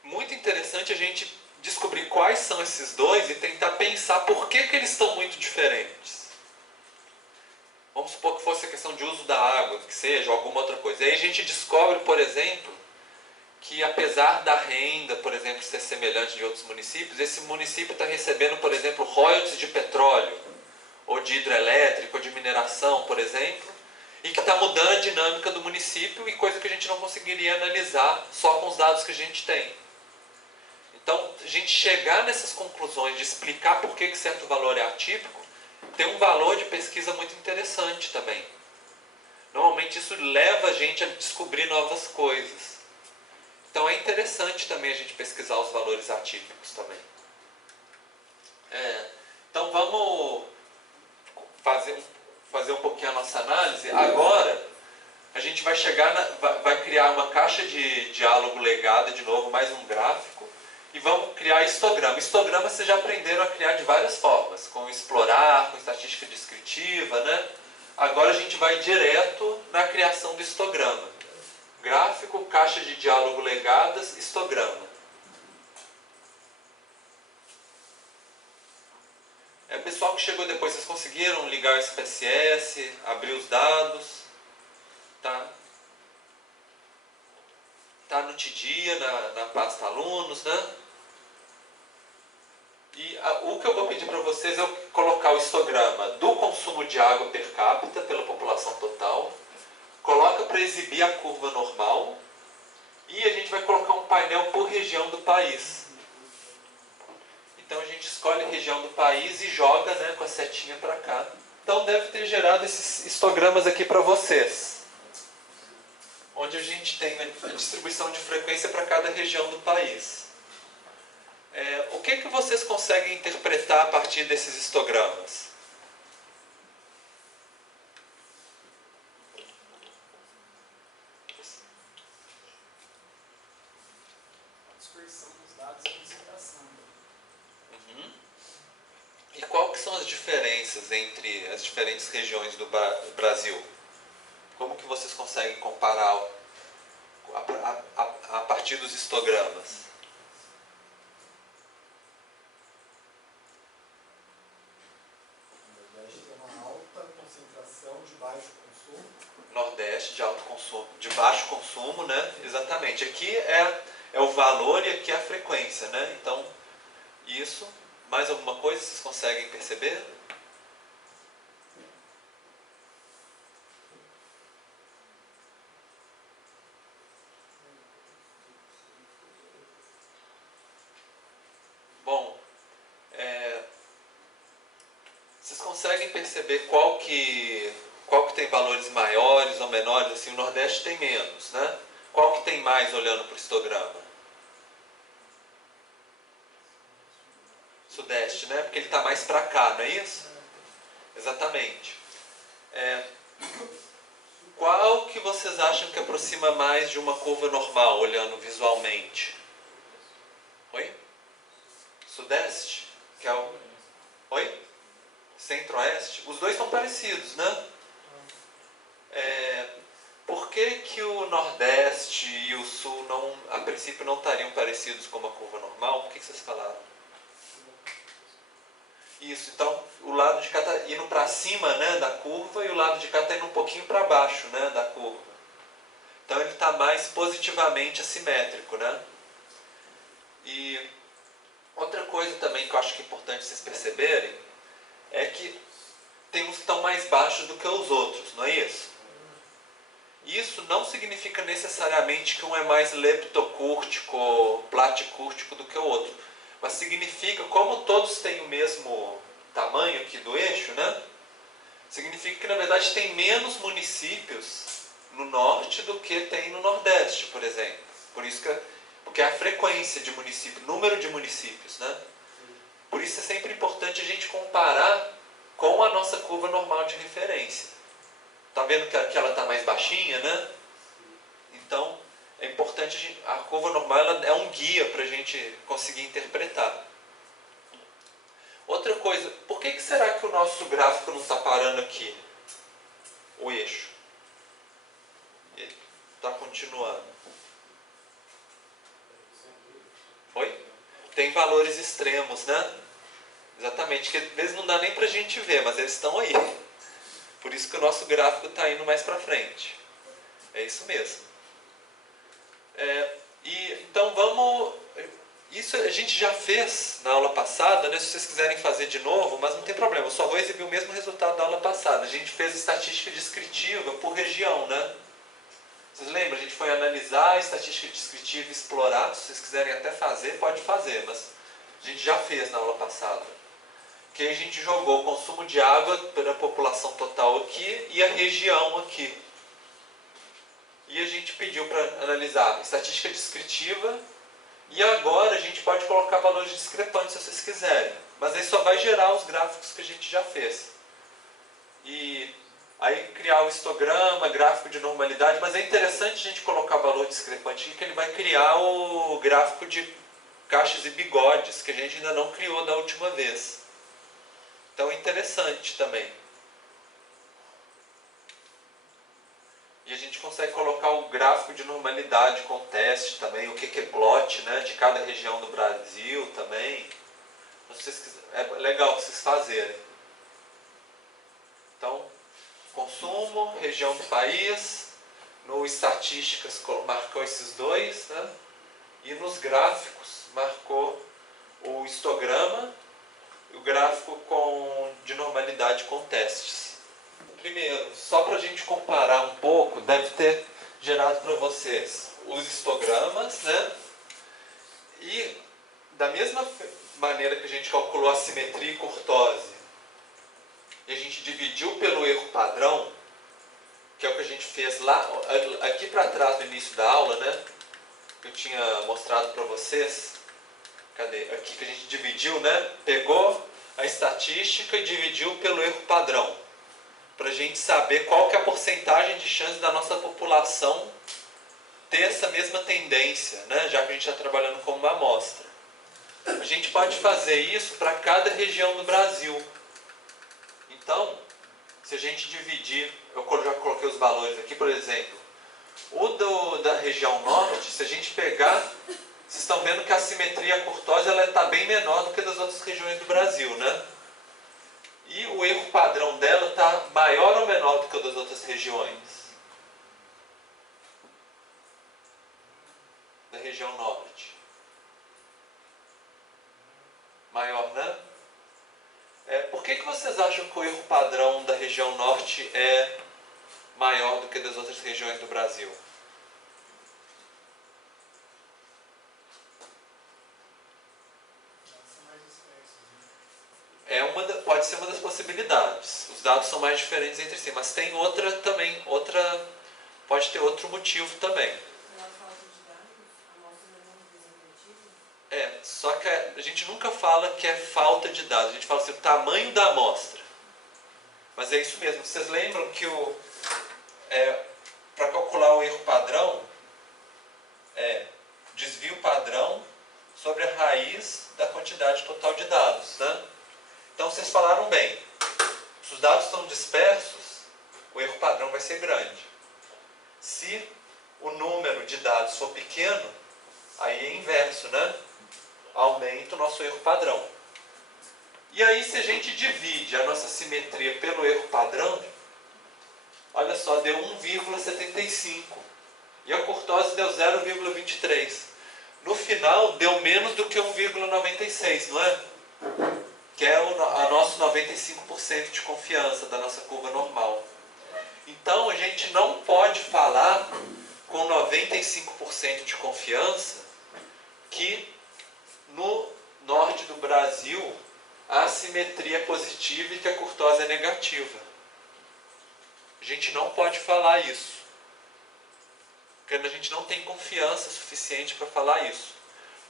Muito interessante a gente descobrir quais são esses dois e tentar pensar por que eles estão muito diferentes. Vamos supor que fosse a questão de uso da água, que seja, ou alguma outra coisa. E aí a gente descobre, por exemplo, que apesar da renda, por exemplo, ser semelhante de outros municípios, esse município está recebendo, por exemplo, royalties de petróleo, ou de hidrelétrico, ou de mineração, por exemplo, e que está mudando a dinâmica do município, e coisa que a gente não conseguiria analisar só com os dados que a gente tem. Então, a gente chegar nessas conclusões de explicar por que certo valor é atípico, tem um valor de pesquisa muito interessante também. Normalmente isso leva a gente a descobrir novas coisas. Então é interessante também a gente pesquisar os valores atípicos também. Então vamos fazer um pouquinho a nossa análise. Agora a gente vai vai criar uma caixa de diálogo legada, de novo, mais um gráfico, e vamos criar histograma. Histograma vocês já aprenderam a criar de várias formas, com explorar, com estatística descritiva, né? Agora a gente vai direto na criação do histograma. Gráfico, caixa de diálogo legadas, histograma. Pessoal que chegou depois, vocês conseguiram ligar o SPSS, abrir os dados? Tá no TDIA, na pasta alunos, né? E o que eu vou pedir para vocês é colocar o histograma do consumo de água per capita pela população total. Coloca para exibir a curva normal. E a gente vai colocar um painel por região do país. Então a gente escolhe a região do país e joga, né, com a setinha para cá. Então deve ter gerado esses histogramas aqui para vocês, onde a gente tem a distribuição de frequência para cada região do país. O que vocês conseguem interpretar a partir desses histogramas? Dispersão dos dados e concentração. E qual que são as diferenças entre as diferentes regiões do Brasil? Como que vocês conseguem comparar a partir dos histogramas? Nordeste tem uma alta concentração de baixo consumo. Nordeste de alto consumo, de baixo consumo, né? Exatamente. Aqui é o valor e aqui é a frequência, né? Então, isso. Mais alguma coisa vocês conseguem perceber? Bom, vocês conseguem perceber qual que tem valores maiores ou menores? Assim, o Nordeste tem menos, né? Qual que tem mais olhando para o histograma? Sudeste, né? Porque ele está mais para cá, não é isso? Exatamente. qual que vocês acham que aproxima mais de uma curva normal, olhando visualmente? Oi? Sudeste? Que é o... Oi? Centro-oeste? Os dois são parecidos, né? Por que que o Nordeste e o Sul, não, a princípio, não estariam parecidos com uma curva normal? Por que vocês falaram? Isso, então o lado de cá está indo para cima, né, da curva, e o lado de cá está indo um pouquinho para baixo, né, da curva. Então ele está mais positivamente assimétrico, né? E outra coisa também que eu acho que é importante vocês perceberem é que tem uns que estão mais baixos do que os outros, não é isso? Isso não significa necessariamente que um é mais leptocúrtico ou platicúrtico do que o outro, mas significa, como todos têm o mesmo tamanho aqui do eixo, né? Significa que na verdade tem menos municípios no norte do que tem no nordeste, por exemplo. Por isso que, porque é a frequência de municípios, número de municípios, né? Por isso é sempre importante a gente comparar com a nossa curva normal de referência. Tá vendo que ela está mais baixinha, né? Então é importante a curva normal ela é um guia para a gente conseguir interpretar. Outra coisa, por que será que o nosso gráfico não está parando aqui? O eixo. Ele está continuando. Oi? Tem valores extremos, né? Exatamente, que às vezes não dá nem para a gente ver, mas eles estão aí. Por isso que o nosso gráfico está indo mais para frente. É isso mesmo. Então vamos... Isso a gente já fez na aula passada, né? Se vocês quiserem fazer de novo, mas não tem problema, eu só vou exibir o mesmo resultado da aula passada. A gente fez estatística descritiva por região, né? Vocês lembram? A gente foi analisar a estatística descritiva e explorar. Se vocês quiserem até fazer, pode fazer, mas a gente já fez na aula passada. Que a gente jogou o consumo de água pela população total aqui e a região aqui. E a gente pediu para analisar estatística descritiva e agora a gente pode colocar valores discrepantes se vocês quiserem. Mas aí só vai gerar os gráficos que a gente já fez. E aí criar o histograma, gráfico de normalidade, mas é interessante a gente colocar valor discrepante aqui, que ele vai criar o gráfico de caixas e bigodes, que a gente ainda não criou da última vez. Então é interessante também. E a gente consegue colocar o gráfico de normalidade com teste também, o que é plot, né, de cada região do Brasil também. É legal vocês fazerem. Então, consumo, região do país, no estatísticas marcou esses dois, né? E nos gráficos marcou o histograma e o gráfico de normalidade com testes. Primeiro, só para a gente comparar um pouco, deve ter gerado para vocês os histogramas, né? E da mesma maneira que a gente calculou a simetria e kurtose, e a gente dividiu pelo erro padrão, que é o que a gente fez lá, aqui para trás no início da aula, né? Que eu tinha mostrado para vocês. Cadê? Aqui que a gente dividiu, né? Pegou a estatística e dividiu pelo erro padrão. Para a gente saber qual que é a porcentagem de chance da nossa população ter essa mesma tendência, né? Já que a gente está trabalhando como uma amostra. A gente pode fazer isso para cada região do Brasil. Então, se a gente dividir, eu já coloquei os valores aqui, por exemplo, da região norte, se a gente pegar, vocês estão vendo que a simetria, a kurtose, ela está bem menor do que das outras regiões do Brasil, né? E o erro padrão dela está maior ou menor do que o das outras regiões? Da região norte. Maior, né? Por que vocês acham que o erro padrão da região norte é maior do que das outras regiões do Brasil? Pode ser uma das possibilidades. Os dados são mais diferentes entre si, mas tem outra também, pode ter outro motivo também. Só que a gente nunca fala que é falta de dados, a gente fala assim, o tamanho da amostra. Mas é isso mesmo, vocês lembram que para calcular o erro padrão, é desvio padrão sobre a raiz da quantidade total de dados, né? Então vocês falaram bem, se os dados estão dispersos, o erro padrão vai ser grande. Se o número de dados for pequeno, aí é inverso, né? Aumenta o nosso erro padrão. E aí, se a gente divide a nossa simetria pelo erro padrão, olha só, deu 1,75. E a curtose deu 0,23. No final, deu menos do que 1,96, não é? Que é a nosso 95% de confiança da nossa curva normal. Então, a gente não pode falar com 95% de confiança que no norte do Brasil a assimetria é positiva e que a curtose é negativa. A gente não pode falar isso, porque a gente não tem confiança suficiente para falar isso.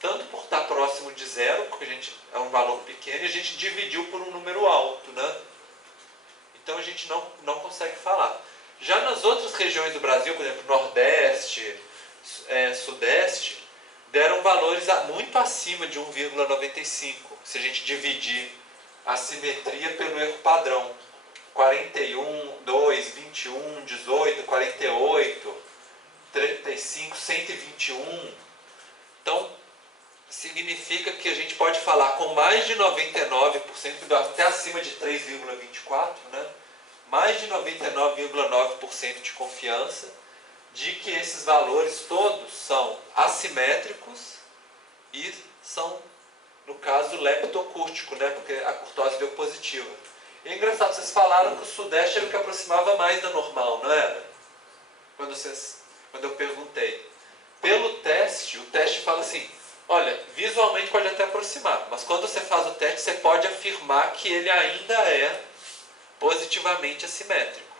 Tanto por estar próximo de zero, porque é um valor pequeno, e a gente dividiu por um número alto, né? Então a gente não consegue falar. Já nas outras regiões do Brasil, por exemplo, Nordeste, Sudeste, deram valores muito acima de 1,95, se a gente dividir a simetria pelo erro padrão. 41, 2, 21, 18, 48, 35, 121. Então, significa que a gente pode falar com mais de 99%, até acima de 3,24, né? Mais de 99,9% de confiança de que esses valores todos são assimétricos e são, no caso, leptocúrtico, né? Porque a curtose deu positiva. E é engraçado, vocês falaram que o Sudeste era o que aproximava mais da normal, não era? Quando eu perguntei. Pelo teste, o teste fala assim, olha, visualmente pode até aproximar, mas quando você faz o teste, você pode afirmar que ele ainda é positivamente assimétrico.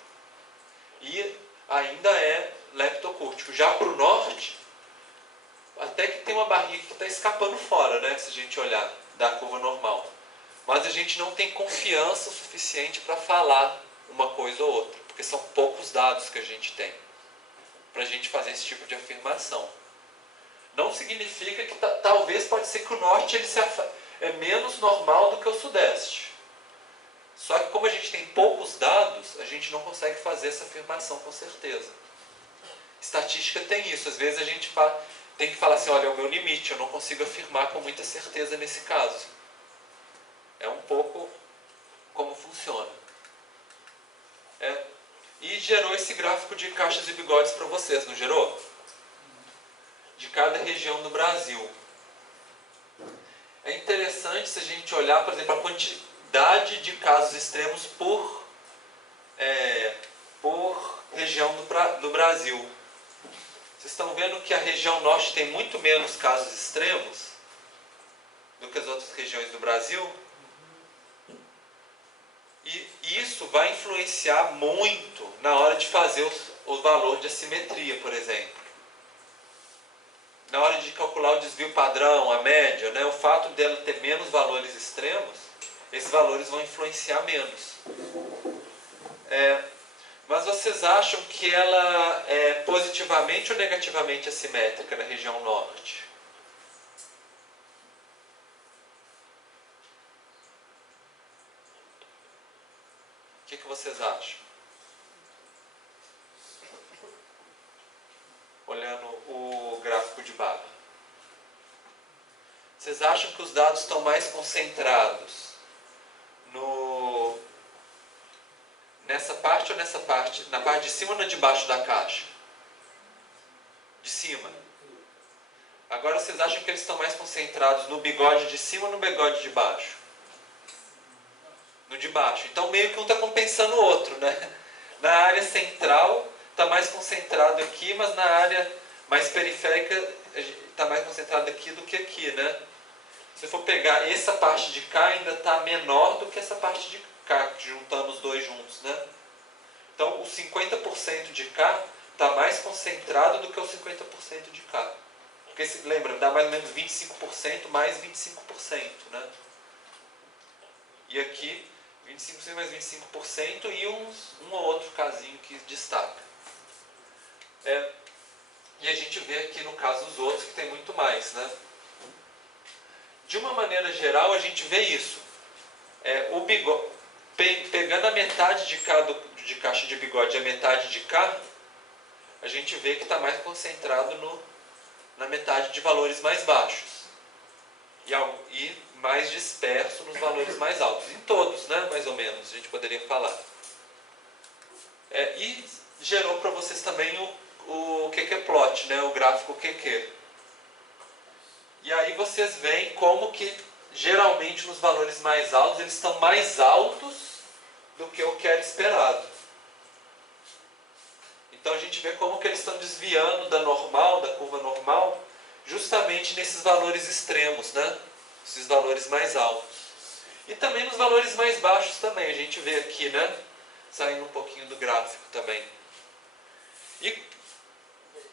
E ainda é leptocúrtico. Já para o norte, até que tem uma barriga que está escapando fora, né, se a gente olhar da curva normal. Mas a gente não tem confiança suficiente para falar uma coisa ou outra, porque são poucos dados que a gente tem para a gente fazer esse tipo de afirmação. Não significa que talvez pode ser que o norte é menos normal do que o sudeste. Só que como a gente tem poucos dados, a gente não consegue fazer essa afirmação com certeza. Estatística tem isso. Às vezes a gente tem que falar assim, olha, é o meu limite, eu não consigo afirmar com muita certeza nesse caso. É um pouco como funciona. E gerou esse gráfico de caixas e bigodes para vocês, não gerou? De cada região do Brasil. É interessante se a gente olhar, por exemplo, a quantidade de casos extremos por região do Brasil. Vocês estão vendo que a região norte tem muito menos casos extremos do que as outras regiões do Brasil? E isso vai influenciar muito na hora de fazer o valor de assimetria, por exemplo. Na hora de calcular o desvio padrão, a média, né, o fato dela ter menos valores extremos, esses valores vão influenciar menos. Mas vocês acham que ela é positivamente ou negativamente assimétrica na região norte? O que vocês acham? Olhando o gráfico de baixo. Vocês acham que os dados estão mais concentrados nessa parte ou nessa parte? Na parte de cima ou na de baixo da caixa? De cima. Agora vocês acham que eles estão mais concentrados no bigode de cima ou no bigode de baixo? No de baixo. Então meio que um está compensando o outro, né? Na área central está mais concentrado aqui, mas na área mais periférica está mais concentrado aqui do que aqui, né? Se for pegar essa parte de cá, ainda está menor do que essa parte de cá, juntando os dois juntos, né? Então o 50% de cá está mais concentrado do que o 50% de cá. Porque, lembra, dá mais ou menos 25% mais 25%, né? E aqui 25% mais 25% e um ou outro casinho que destaca. E a gente vê aqui no caso dos outros que tem muito mais, né? De uma maneira geral, a gente vê isso. O bigode, pegando a metade de cá de caixa de bigode e a metade de cá, a gente vê que está mais concentrado na metade de valores mais baixos. E mais disperso nos valores mais altos. Em todos, né? Mais ou menos, a gente poderia falar. E gerou para vocês também o QQ-plot, né? O gráfico QQ. E aí vocês veem como que geralmente nos valores mais altos eles estão mais altos do que o que era esperado. Então a gente vê como que eles estão desviando da normal, da curva normal, justamente nesses valores extremos, né? Esses valores mais altos. E também nos valores mais baixos também, a gente vê aqui, né? Saindo um pouquinho do gráfico também. E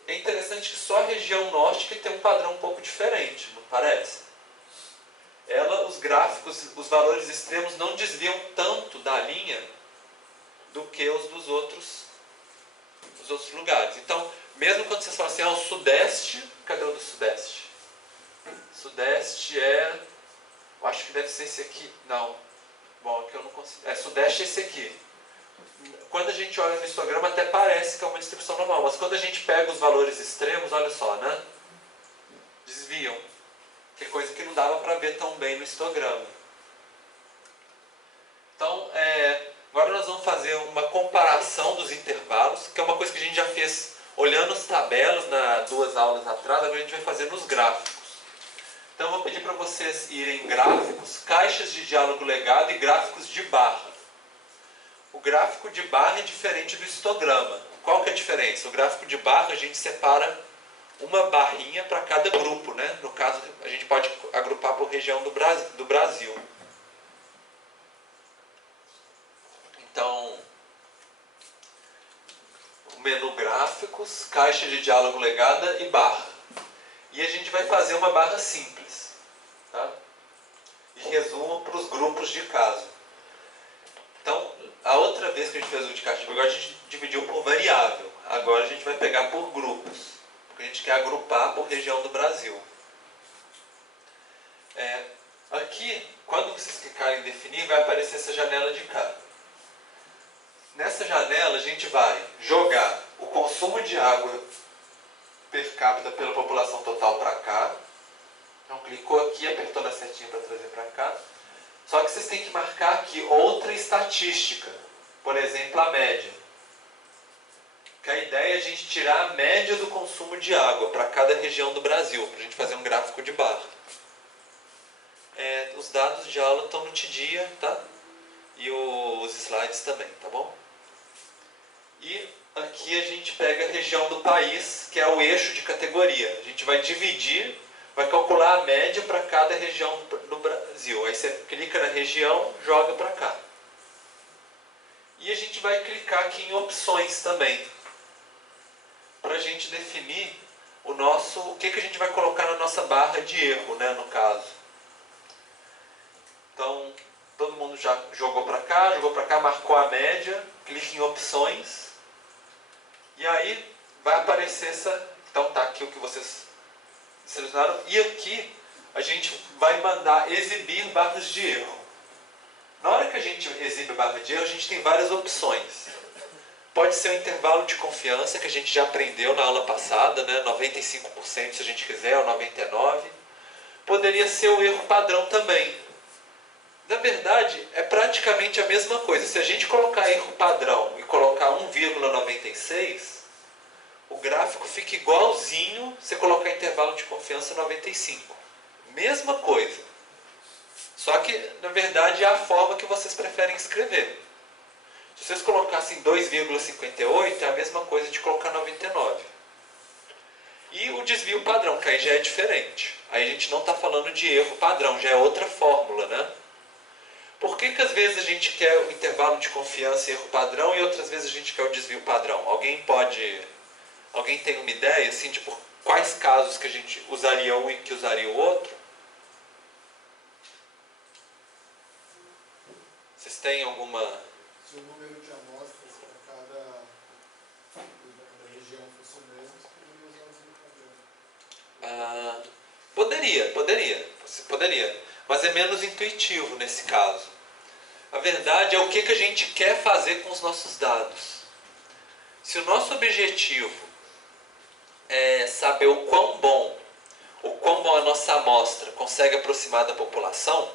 é interessante que só a região norte que tem um padrão um pouco diferente, não parece? Os gráficos, os valores extremos não desviam tanto da linha do que os dos outros lugares. Então, mesmo quando vocês falam assim, o sudeste, cadê o do sudeste? Sudeste eu acho que deve ser esse aqui, não. Bom, aqui eu não consigo. Sudeste é esse aqui. Quando a gente olha no histograma até parece que é uma distribuição normal, mas quando a gente pega os valores extremos, olha só, né? Desviam. Que é coisa que não dava para ver tão bem no histograma. Então, agora nós vamos fazer uma comparação dos intervalos, que é uma coisa que a gente já fez olhando as tabelas 2 aulas atrás, agora a gente vai fazer nos gráficos. Então eu vou pedir para vocês irem em gráficos, caixas de diálogo legado e gráficos de barra. O gráfico de barra é diferente do histograma. Qual que é a diferença? O gráfico de barra a gente separa uma barrinha para cada grupo, né? No caso, a gente pode agrupar por região do Brasil. Então, o menu gráficos, caixa de diálogo legada e barra. E a gente vai fazer uma barra simples, tá? E resumo para os grupos de caso. Então, a outra vez que a gente fez o de caixa de bigode, a gente dividiu por variável. Agora a gente vai pegar por grupos, porque a gente quer agrupar por região do Brasil. Aqui, quando vocês clicarem em definir, vai aparecer essa janela de cá. Nessa janela, a gente vai jogar o consumo de água per capita pela população total para cá. Então, clicou aqui, apertou na setinha para trazer para cá. Só que vocês têm que marcar aqui outra estatística. Por exemplo, a média. Que a ideia é a gente tirar a média do consumo de água para cada região do Brasil, para a gente fazer um gráfico de barra. Os dados de aula estão no Tidia, tá? E os slides também, tá bom? E aqui a gente pega a região do país, que é o eixo de categoria. A gente vai dividir, vai calcular a média para cada região do Brasil. Aí você clica na região, joga para cá. E a gente vai clicar aqui em opções também, para a gente definir o que a gente vai colocar na nossa barra de erro, né, no caso. Então, todo mundo já jogou para cá, marcou a média, clica em opções, e aí vai aparecer então tá aqui o que vocês selecionaram, e aqui a gente vai mandar exibir barras de erro. Na hora que a gente exibe barra de erro, a gente tem várias opções. Pode ser o intervalo de confiança, que a gente já aprendeu na aula passada, né? 95% se a gente quiser, ou 99%. Poderia ser o erro padrão também. Na verdade, é praticamente a mesma coisa. Se a gente colocar erro padrão e colocar 1,96, o gráfico fica igualzinho se colocar intervalo de confiança 95. Mesma coisa. Só que, na verdade, é a forma que vocês preferem escrever. Se vocês colocassem 2,58, é a mesma coisa de colocar 99. E o desvio padrão, que aí já é diferente. Aí a gente não está falando de erro padrão, já é outra fórmula, né? Por que às vezes a gente quer o intervalo de confiança e erro padrão e outras vezes a gente quer o desvio padrão? Alguém tem uma ideia assim, de por quais casos que a gente usaria um e que usaria o outro? Vocês têm alguma... Se o número de amostras para cada região região fosse o mesmo, você poderia usar o desvio padrão. Você poderia, mas é menos intuitivo nesse caso. A verdade é o que a gente quer fazer com os nossos dados. Se o nosso objetivo é saber o quão bom a nossa amostra consegue aproximar da população,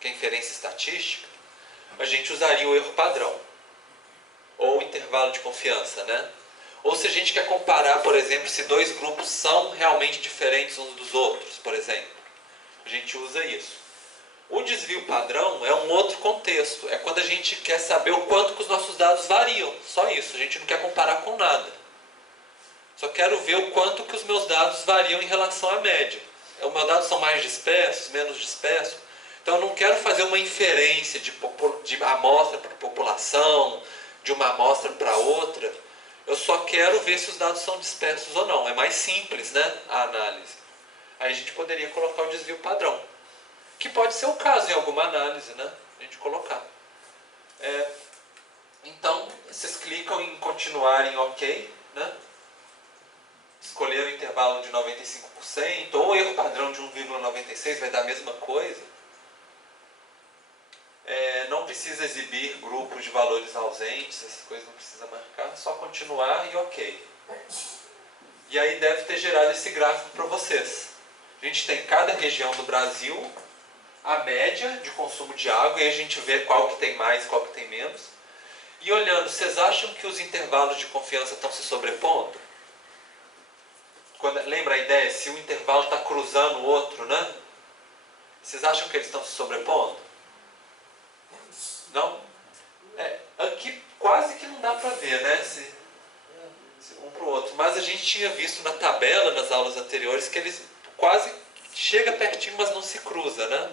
que é inferência estatística, a gente usaria o erro padrão, ou o intervalo de confiança, né? Ou se a gente quer comparar, por exemplo, se dois grupos são realmente diferentes uns dos outros, por exemplo, a gente usa isso. O desvio padrão é um outro contexto, é quando a gente quer saber o quanto que os nossos dados variam, só isso, a gente não quer comparar com nada. Só quero ver o quanto que os meus dados variam em relação à média. Os meus dados são mais dispersos, menos dispersos. Então eu não quero fazer uma inferência de amostra para população, de uma amostra para outra. Eu só quero ver se os dados são dispersos ou não. É mais simples, né, a análise. Aí a gente poderia colocar o desvio padrão. Que pode ser o caso em alguma análise, né? A gente colocar. Então, vocês clicam em continuar em OK, né? Escolher o intervalo de 95%, ou erro padrão de 1,96, vai dar a mesma coisa. Não precisa exibir grupos de valores ausentes, essas coisas não precisa marcar, só continuar e OK. E aí deve ter gerado esse gráfico para vocês. A gente tem cada região do Brasil, a média de consumo de água, e a gente vê qual que tem mais, qual que tem menos. E olhando, vocês acham que os intervalos de confiança estão se sobrepondo? Lembra a ideia? Se um intervalo está cruzando o outro, né? Vocês acham que eles estão se sobrepondo? Não? Aqui quase que não dá para ver, né? Um para o outro. Mas a gente tinha visto na tabela, nas aulas anteriores, que eles quase chega pertinho, mas não se cruza, né?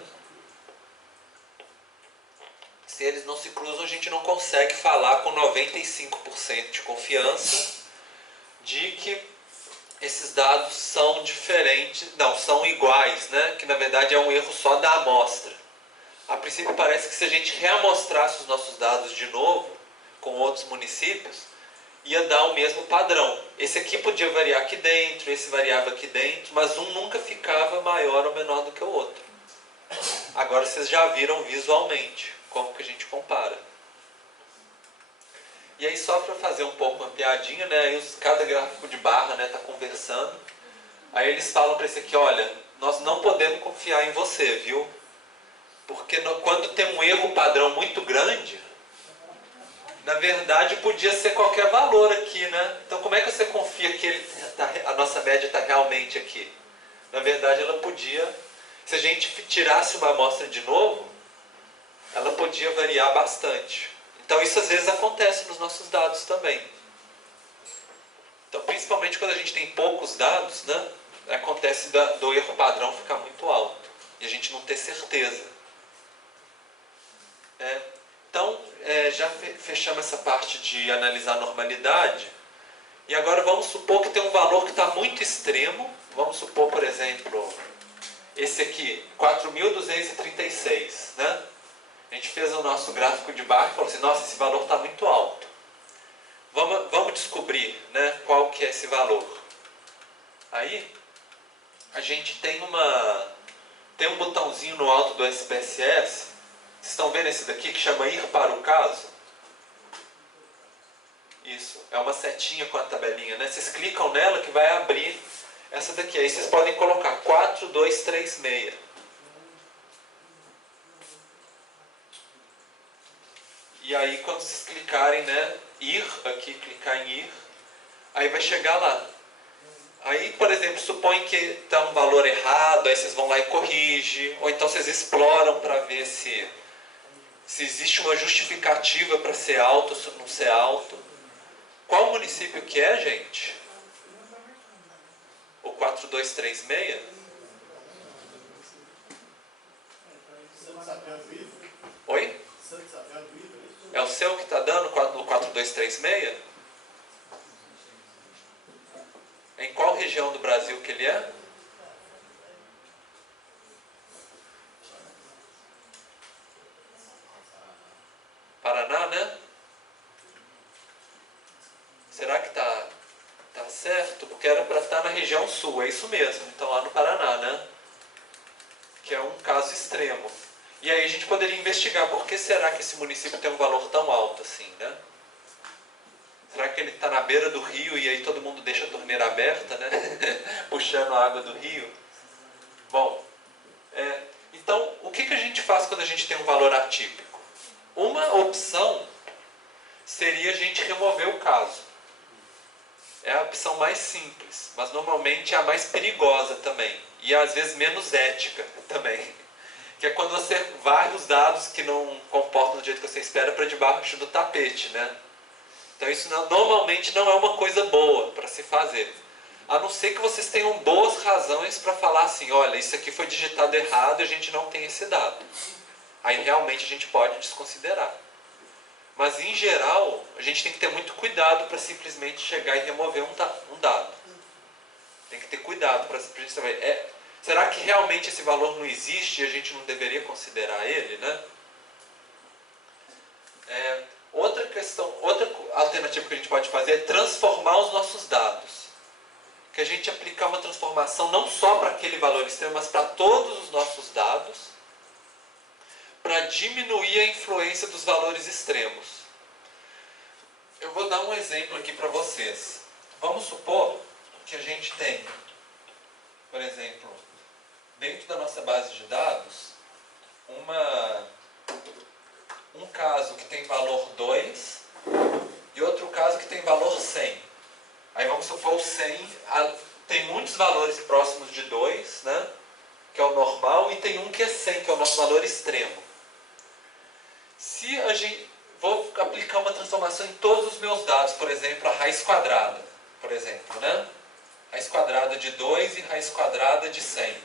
Se eles não se cruzam, a gente não consegue falar com 95% de confiança de que esses dados são diferentes, não, são iguais, né? Que na verdade é um erro só da amostra. A princípio parece que se a gente reamostrasse os nossos dados de novo, com outros municípios, ia dar o mesmo padrão. Esse aqui podia variar aqui dentro, esse variava aqui dentro, mas um nunca ficava maior ou menor do que o outro. Agora vocês já viram visualmente como que a gente compara. E aí só para fazer um pouco uma piadinha, né, aí cada gráfico de barra está conversando, aí eles falam para esse aqui, olha, nós não podemos confiar em você, viu? Porque quando tem um erro padrão muito grande, na verdade podia ser qualquer valor aqui, né? Então como é que você confia que a nossa média está realmente aqui? Na verdade ela podia, se a gente tirasse uma amostra de novo, ela podia variar bastante. Então isso às vezes acontece nos nossos dados também. Então principalmente quando a gente tem poucos dados, né, acontece do erro padrão ficar muito alto e a gente não ter certeza. Então já fechamos essa parte de analisar a normalidade. E agora vamos supor que tem um valor que está muito extremo. Vamos supor, por exemplo, esse aqui, 4.236, né? A gente fez o nosso gráfico de barra e falou assim, nossa, esse valor está muito alto. Vamos descobrir, né, qual que é esse valor. Aí, a gente tem um botãozinho no alto do SPSS, vocês estão vendo esse daqui que chama ir para o caso? Isso, é uma setinha com a tabelinha, né? Vocês clicam nela que vai abrir essa daqui. Aí vocês podem colocar 4236. E aí quando vocês clicarem, né, ir, aqui, clicar em ir, aí vai chegar lá. Aí, por exemplo, supõe que está um valor errado, aí vocês vão lá e corrigem, ou então vocês exploram para ver se existe uma justificativa para ser alto ou não ser alto. Qual município que é, gente? O 4236? Oi? É o seu que está dando no 4236? Em qual região do Brasil que ele é? Paraná, né? Será que está região sul, é isso mesmo, então lá no Paraná, né? Que é um caso extremo. E aí a gente poderia investigar por que será que esse município tem um valor tão alto assim, né? Será que ele está na beira do rio e aí todo mundo deixa a torneira aberta, né? Puxando a água do rio? Bom, então o que a gente faz quando a gente tem um valor atípico? Uma opção seria a gente remover o caso. É a opção mais simples, mas normalmente é a mais perigosa também. E às vezes menos ética também. Que é quando você varre os dados que não comportam do jeito que você espera para debaixo do tapete, né? Então isso normalmente não é uma coisa boa para se fazer. A não ser que vocês tenham boas razões para falar assim, olha, isso aqui foi digitado errado e a gente não tem esse dado. Aí realmente a gente pode desconsiderar. Mas em geral, a gente tem que ter muito cuidado para simplesmente chegar e remover um dado. Tem que ter cuidado para a gente saber, será que realmente esse valor não existe e a gente não deveria considerar ele, né? Outra questão, outra alternativa que a gente pode fazer é transformar os nossos dados. Que a gente aplicar uma transformação não só para aquele valor extremo, mas para todos os nossos dados, para diminuir a influência dos valores extremos. Eu vou dar um exemplo aqui para vocês. Vamos supor que a gente tem, por exemplo, dentro da nossa base de dados, um caso que tem valor 2 e outro caso que tem valor 100. Aí vamos supor o 100 tem muitos valores próximos de 2, né, que é o normal, e tem um que é 100, que é o nosso valor extremo. Se a gente... Vou aplicar uma transformação em todos os meus dados, por exemplo, a raiz quadrada, por exemplo, né? Raiz quadrada de 2 e raiz quadrada de 100.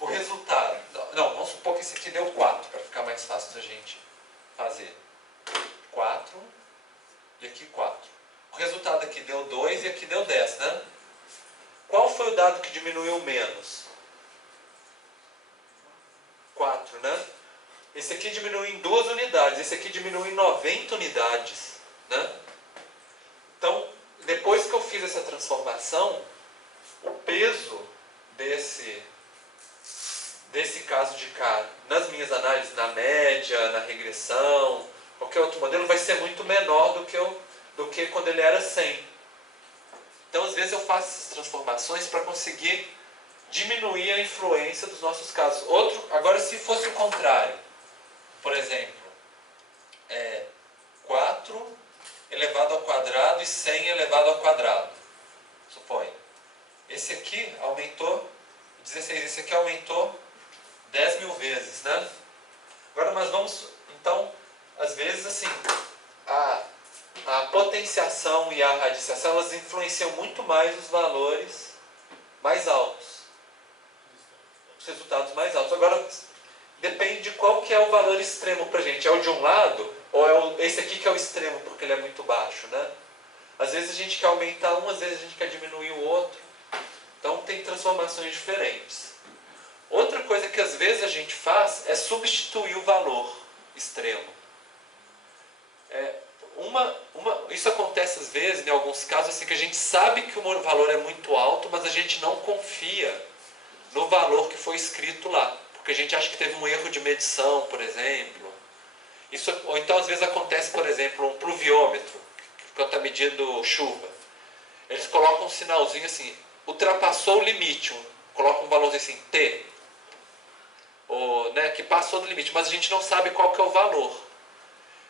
O resultado... Não, vamos supor que esse aqui deu 4, para ficar mais fácil da gente fazer. 4 e aqui 4. O resultado aqui deu 2 e aqui deu 10, né? Qual foi o dado que diminuiu menos? 4, né? Esse aqui diminui em 2 unidades, esse aqui diminui em 90 unidades, né? Então, depois que eu fiz essa transformação, o peso desse caso de cá, nas minhas análises, na média, na regressão, qualquer outro modelo, vai ser muito menor do que quando ele era 100. Então, às vezes eu faço essas transformações para conseguir diminuir a influência dos nossos casos. Agora, se fosse o contrário, por exemplo, 4 elevado ao quadrado e 100 elevado ao quadrado. Suponha. Esse aqui aumentou 16, esse aqui aumentou 10 mil vezes, né? Agora nós vamos, então, às vezes assim, a potenciação e a radiciação, elas influenciam muito mais os valores mais altos. Os resultados mais altos. Agora, depende de qual que é o valor extremo para a gente. É o de um lado, ou é esse aqui que é o extremo, porque ele é muito baixo, né? Às vezes a gente quer aumentar um, às vezes a gente quer diminuir o outro. Então tem transformações diferentes. Outra coisa que às vezes a gente faz é substituir o valor extremo. Isso acontece às vezes, em alguns casos, assim, que a gente sabe que o valor é muito alto, mas a gente não confia no valor que foi escrito lá. Porque a gente acha que teve um erro de medição, por exemplo. Ou então às vezes acontece, por exemplo, um pluviômetro, que está medindo chuva. Eles colocam um sinalzinho assim, ultrapassou o limite, colocam um valorzinho assim, T. Né, que passou do limite, mas a gente não sabe qual que é o valor.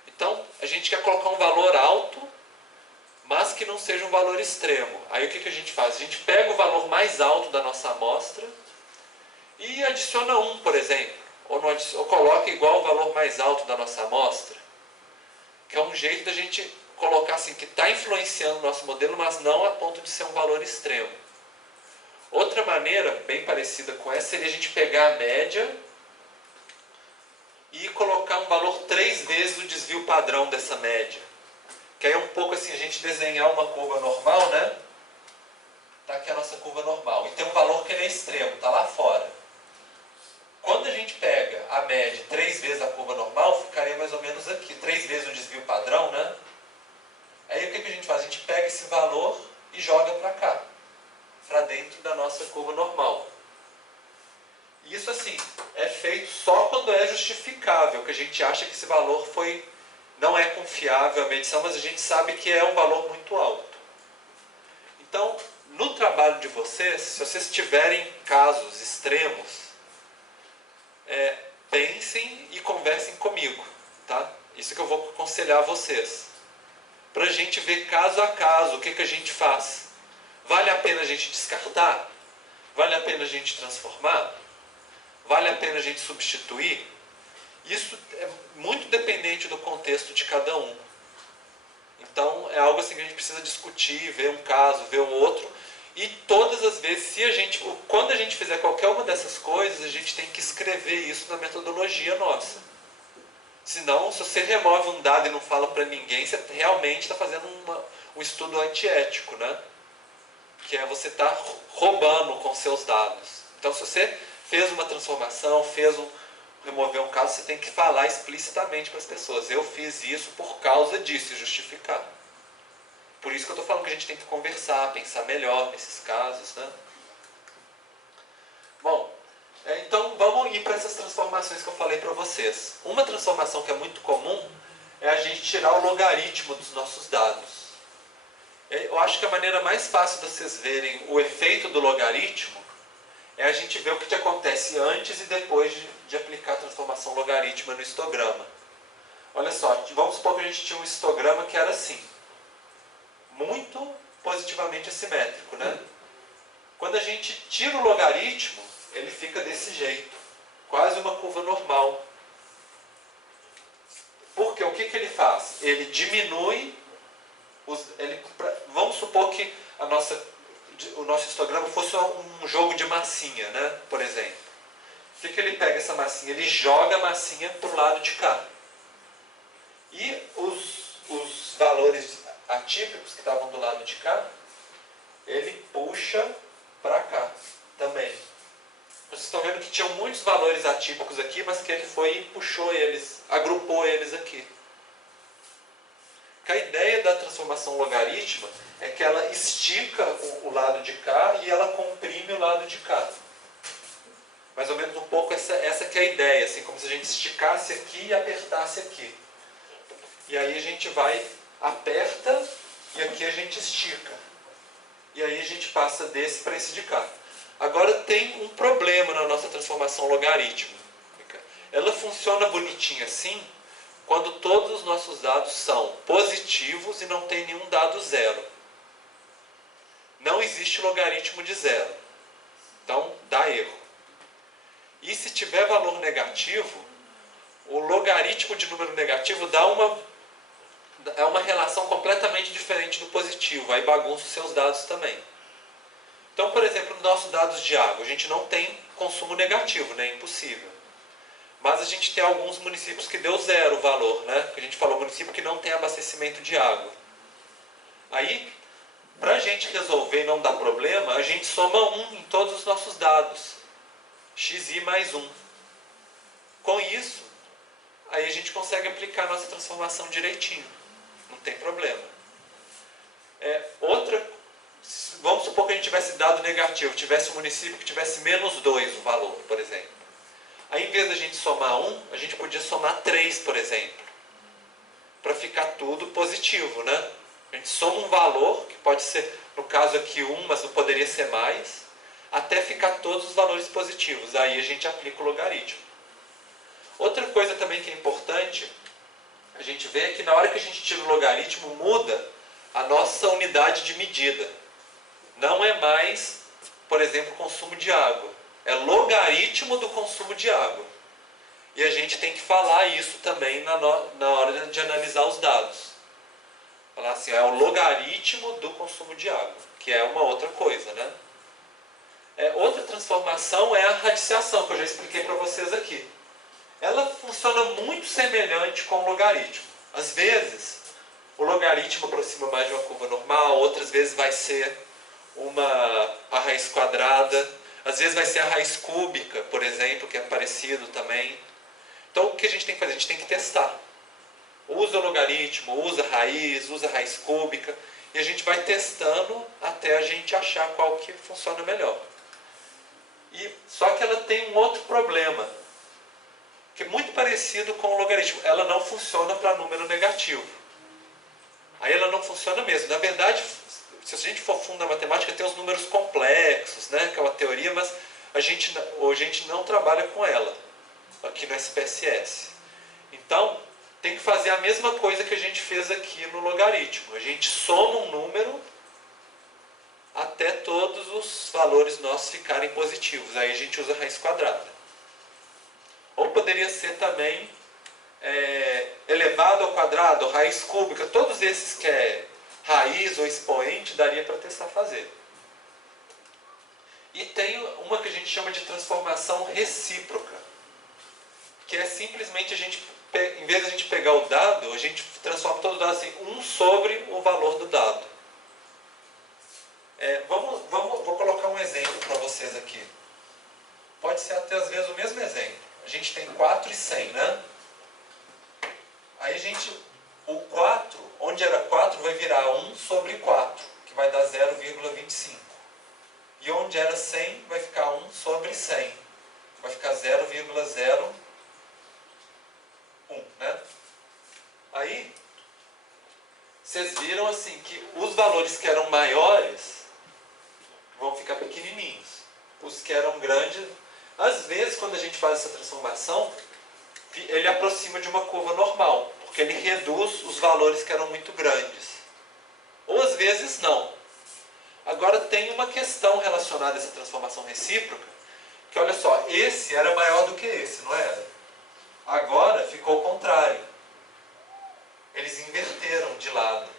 Então, a gente quer colocar um valor alto, mas que não seja um valor extremo. Aí o que a gente faz? A gente pega o valor mais alto da nossa amostra e adiciona 1, por exemplo. Ou coloca igual o valor mais alto da nossa amostra. Que é um jeito da gente colocar assim, que está influenciando o nosso modelo, mas não a ponto de ser um valor extremo. Outra maneira, bem parecida com essa, seria a gente pegar a média e colocar um valor 3 vezes o desvio padrão dessa média. Que aí é um pouco assim, a gente desenhar uma curva normal, né? Tá aqui a nossa curva normal. E tem um valor que ele é extremo, tá lá fora. Quando a gente pega a média 3 vezes a curva normal, ficaria mais ou menos aqui. 3 vezes o desvio padrão, né? Aí o que a gente faz? A gente pega esse valor e joga para cá. para dentro da nossa curva normal. Isso assim, é feito só quando é justificável, que a gente acha que esse valor não é confiável a medição, mas a gente sabe que é um valor muito alto. Então, no trabalho de vocês, se vocês tiverem casos extremos, pensem e conversem comigo, tá? Isso que eu vou aconselhar vocês. Para a gente ver caso a caso o que a gente faz. Vale a pena a gente descartar? Vale a pena a gente transformar? Vale a pena a gente substituir? Isso é muito dependente do contexto de cada um. Então é algo assim que a gente precisa discutir, ver um caso, ver um outro. E todas as vezes, quando a gente fizer qualquer uma dessas coisas, a gente tem que escrever isso na metodologia nossa. Senão, se você remove um dado e não fala para ninguém, você realmente está fazendo um estudo antiético, né? Que é você estar roubando com seus dados. Então, se você fez uma transformação, removeu um caso, você tem que falar explicitamente para as pessoas. Eu fiz isso por causa disso, e justificar. Por isso que eu estou falando que a gente tem que conversar, pensar melhor nesses casos, né? Bom, então vamos ir para essas transformações que eu falei para vocês. Uma transformação que é muito comum é a gente tirar o logaritmo dos nossos dados. Eu acho que a maneira mais fácil de vocês verem o efeito do logaritmo é a gente ver o que acontece antes e depois de aplicar a transformação logarítmica no histograma. Olha só, vamos supor que a gente tinha um histograma que era assim, muito positivamente assimétrico, né? Quando a gente tira o logaritmo, ele fica desse jeito, quase uma curva normal. Porque o que ele faz? Ele diminui, vamos supor que o nosso histograma fosse um jogo de massinha, né? Por exemplo. O que ele pega essa massinha? Ele joga a massinha para o lado de cá. E os valores atípicos que estavam do lado de cá, ele puxa para cá também. Vocês estão vendo que tinham muitos valores atípicos aqui, mas que ele foi e puxou eles, agrupou eles aqui. Que a ideia da transformação logarítmica é que ela estica o lado de cá e ela comprime o lado de cá. Mais ou menos um pouco essa que é a ideia, assim, como se a gente esticasse aqui e apertasse aqui. E aí a gente aperta e aqui a gente estica. E aí a gente passa desse para esse de cá. Agora tem um problema na nossa transformação logarítmica. Ela funciona bonitinha assim quando todos os nossos dados são positivos e não tem nenhum dado zero. Não existe logaritmo de zero. Então dá erro. E se tiver valor negativo, o logaritmo de número negativo é uma relação completamente diferente do positivo. Aí bagunça os seus dados também. Então, por exemplo, nos nossos dados de água, a gente não tem consumo negativo, né? É impossível. Mas a gente tem alguns municípios que deu zero o valor, né? Que a gente falou, município que não tem abastecimento de água. Aí, para a gente resolver e não dar problema, a gente soma 1 em todos os nossos dados. xi mais 1. Com isso, aí a gente consegue aplicar a nossa transformação direitinho. Não tem problema. Vamos supor que a gente tivesse dado negativo, tivesse um município que tivesse menos 2 o valor, por exemplo. Aí, em vez da gente somar 1, a gente podia somar 3, por exemplo. Para ficar tudo positivo, né? A gente soma um valor, que pode ser, no caso aqui 1, mas não poderia ser mais, até ficar todos os valores positivos. Aí a gente aplica o logaritmo. Outra coisa também que é importante, a gente vê que na hora que a gente tira o logaritmo, muda a nossa unidade de medida. Não é mais, por exemplo, consumo de água. É logaritmo do consumo de água. E a gente tem que falar isso também na hora de analisar os dados. Falar assim, é o logaritmo do consumo de água, que é uma outra coisa, né? Outra transformação é a radiciação, que eu já expliquei para vocês aqui. Ela funciona muito semelhante com o logaritmo. Às vezes, o logaritmo aproxima mais de uma curva normal, outras vezes vai ser a raiz quadrada, às vezes vai ser a raiz cúbica, por exemplo, que é parecido também. Então, o que a gente tem que fazer? A gente tem que testar. Usa o logaritmo, usa a raiz cúbica, e a gente vai testando até a gente achar qual que funciona melhor. Só que ela tem um outro problema, que é muito parecido com o logaritmo. Ela não funciona para número negativo. Aí ela não funciona mesmo. Na verdade, se a gente for fundo na matemática, tem os números complexos, né, que é uma teoria, mas a gente não trabalha com ela aqui no SPSS. Então, tem que fazer a mesma coisa que a gente fez aqui no logaritmo. A gente soma um número até todos os valores nossos ficarem positivos. Aí a gente usa a raiz quadrada. Ou poderia ser também elevado ao quadrado, raiz cúbica, todos esses que é raiz ou expoente, daria para testar fazer. E tem uma que a gente chama de transformação recíproca, que é simplesmente em vez de a gente pegar o dado, a gente transforma todo o dado assim, 1 sobre o valor do dado. Vou colocar um exemplo para vocês aqui. Pode ser até às vezes o mesmo exemplo. A gente tem 4 e 100, né? Aí o 4, onde era 4, vai virar 1 sobre 4, que vai dar 0,25. E onde era 100, vai ficar 1 sobre 100. Vai ficar 0,01, né? Aí, vocês viram assim que os valores que eram maiores vão ficar pequenininhos. Os que eram grandes, às vezes quando a gente faz essa transformação, ele aproxima de uma curva normal, porque ele reduz os valores que eram muito grandes. Ou às vezes não. Agora tem uma questão relacionada a essa transformação recíproca, que olha só, esse era maior do que esse, não era? Agora ficou o contrário. Eles inverteram de lado.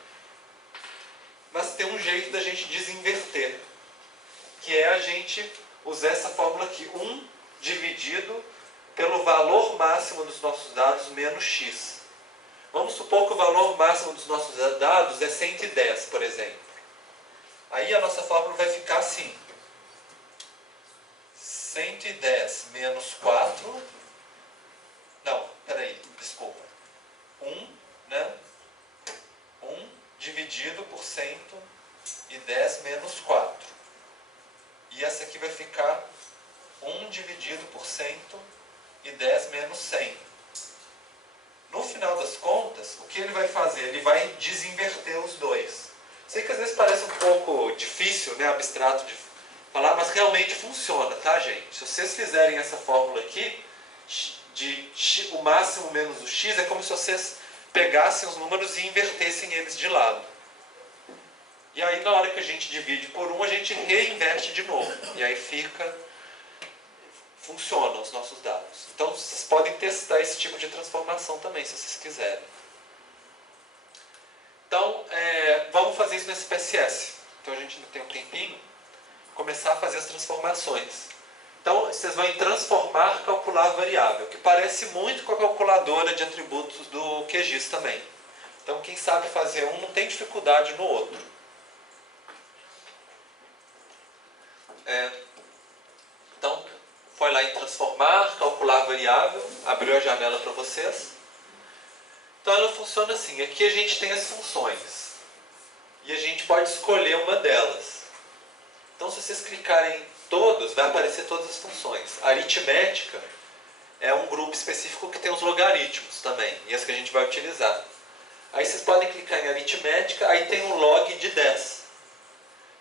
Mas tem um jeito da gente desinverter, que é a gente usar essa fórmula aqui, 1 dividido pelo valor máximo dos nossos dados menos x. Vamos supor que o valor máximo dos nossos dados é 110, por exemplo. Aí a nossa fórmula vai ficar assim. 110 menos 4... Não, peraí, desculpa. 1, né? 1 dividido por 110 menos 4. E essa aqui vai ficar 1 dividido por 110 menos 100. No final das contas, o que ele vai fazer? Ele vai desinverter os dois. Sei que às vezes parece um pouco difícil, né, abstrato de falar, mas realmente funciona, tá, gente? Se vocês fizerem essa fórmula aqui, o máximo menos o x, é como se vocês pegassem os números e invertessem eles de lado. E aí, na hora que a gente divide por 1, a gente reinverte de novo. E aí funcionam os nossos dados. Então, vocês podem testar esse tipo de transformação também, se vocês quiserem. Então, vamos fazer isso no SPSS. Então, a gente ainda tem um tempinho. Começar a fazer as transformações. Então, vocês vão em transformar, calcular variável, que parece muito com a calculadora de atributos do QGIS também. Então, quem sabe fazer um não tem dificuldade no outro. Então, foi lá em transformar, calcular variável, abriu a janela para vocês. Então, ela funciona assim. Aqui a gente tem as funções. E a gente pode escolher uma delas. Então, se vocês clicarem em todos, vai aparecer todas as funções. A aritmética é um grupo específico que tem os logaritmos também, e as que a gente vai utilizar. Aí vocês podem clicar em aritmética, aí tem o log de 10.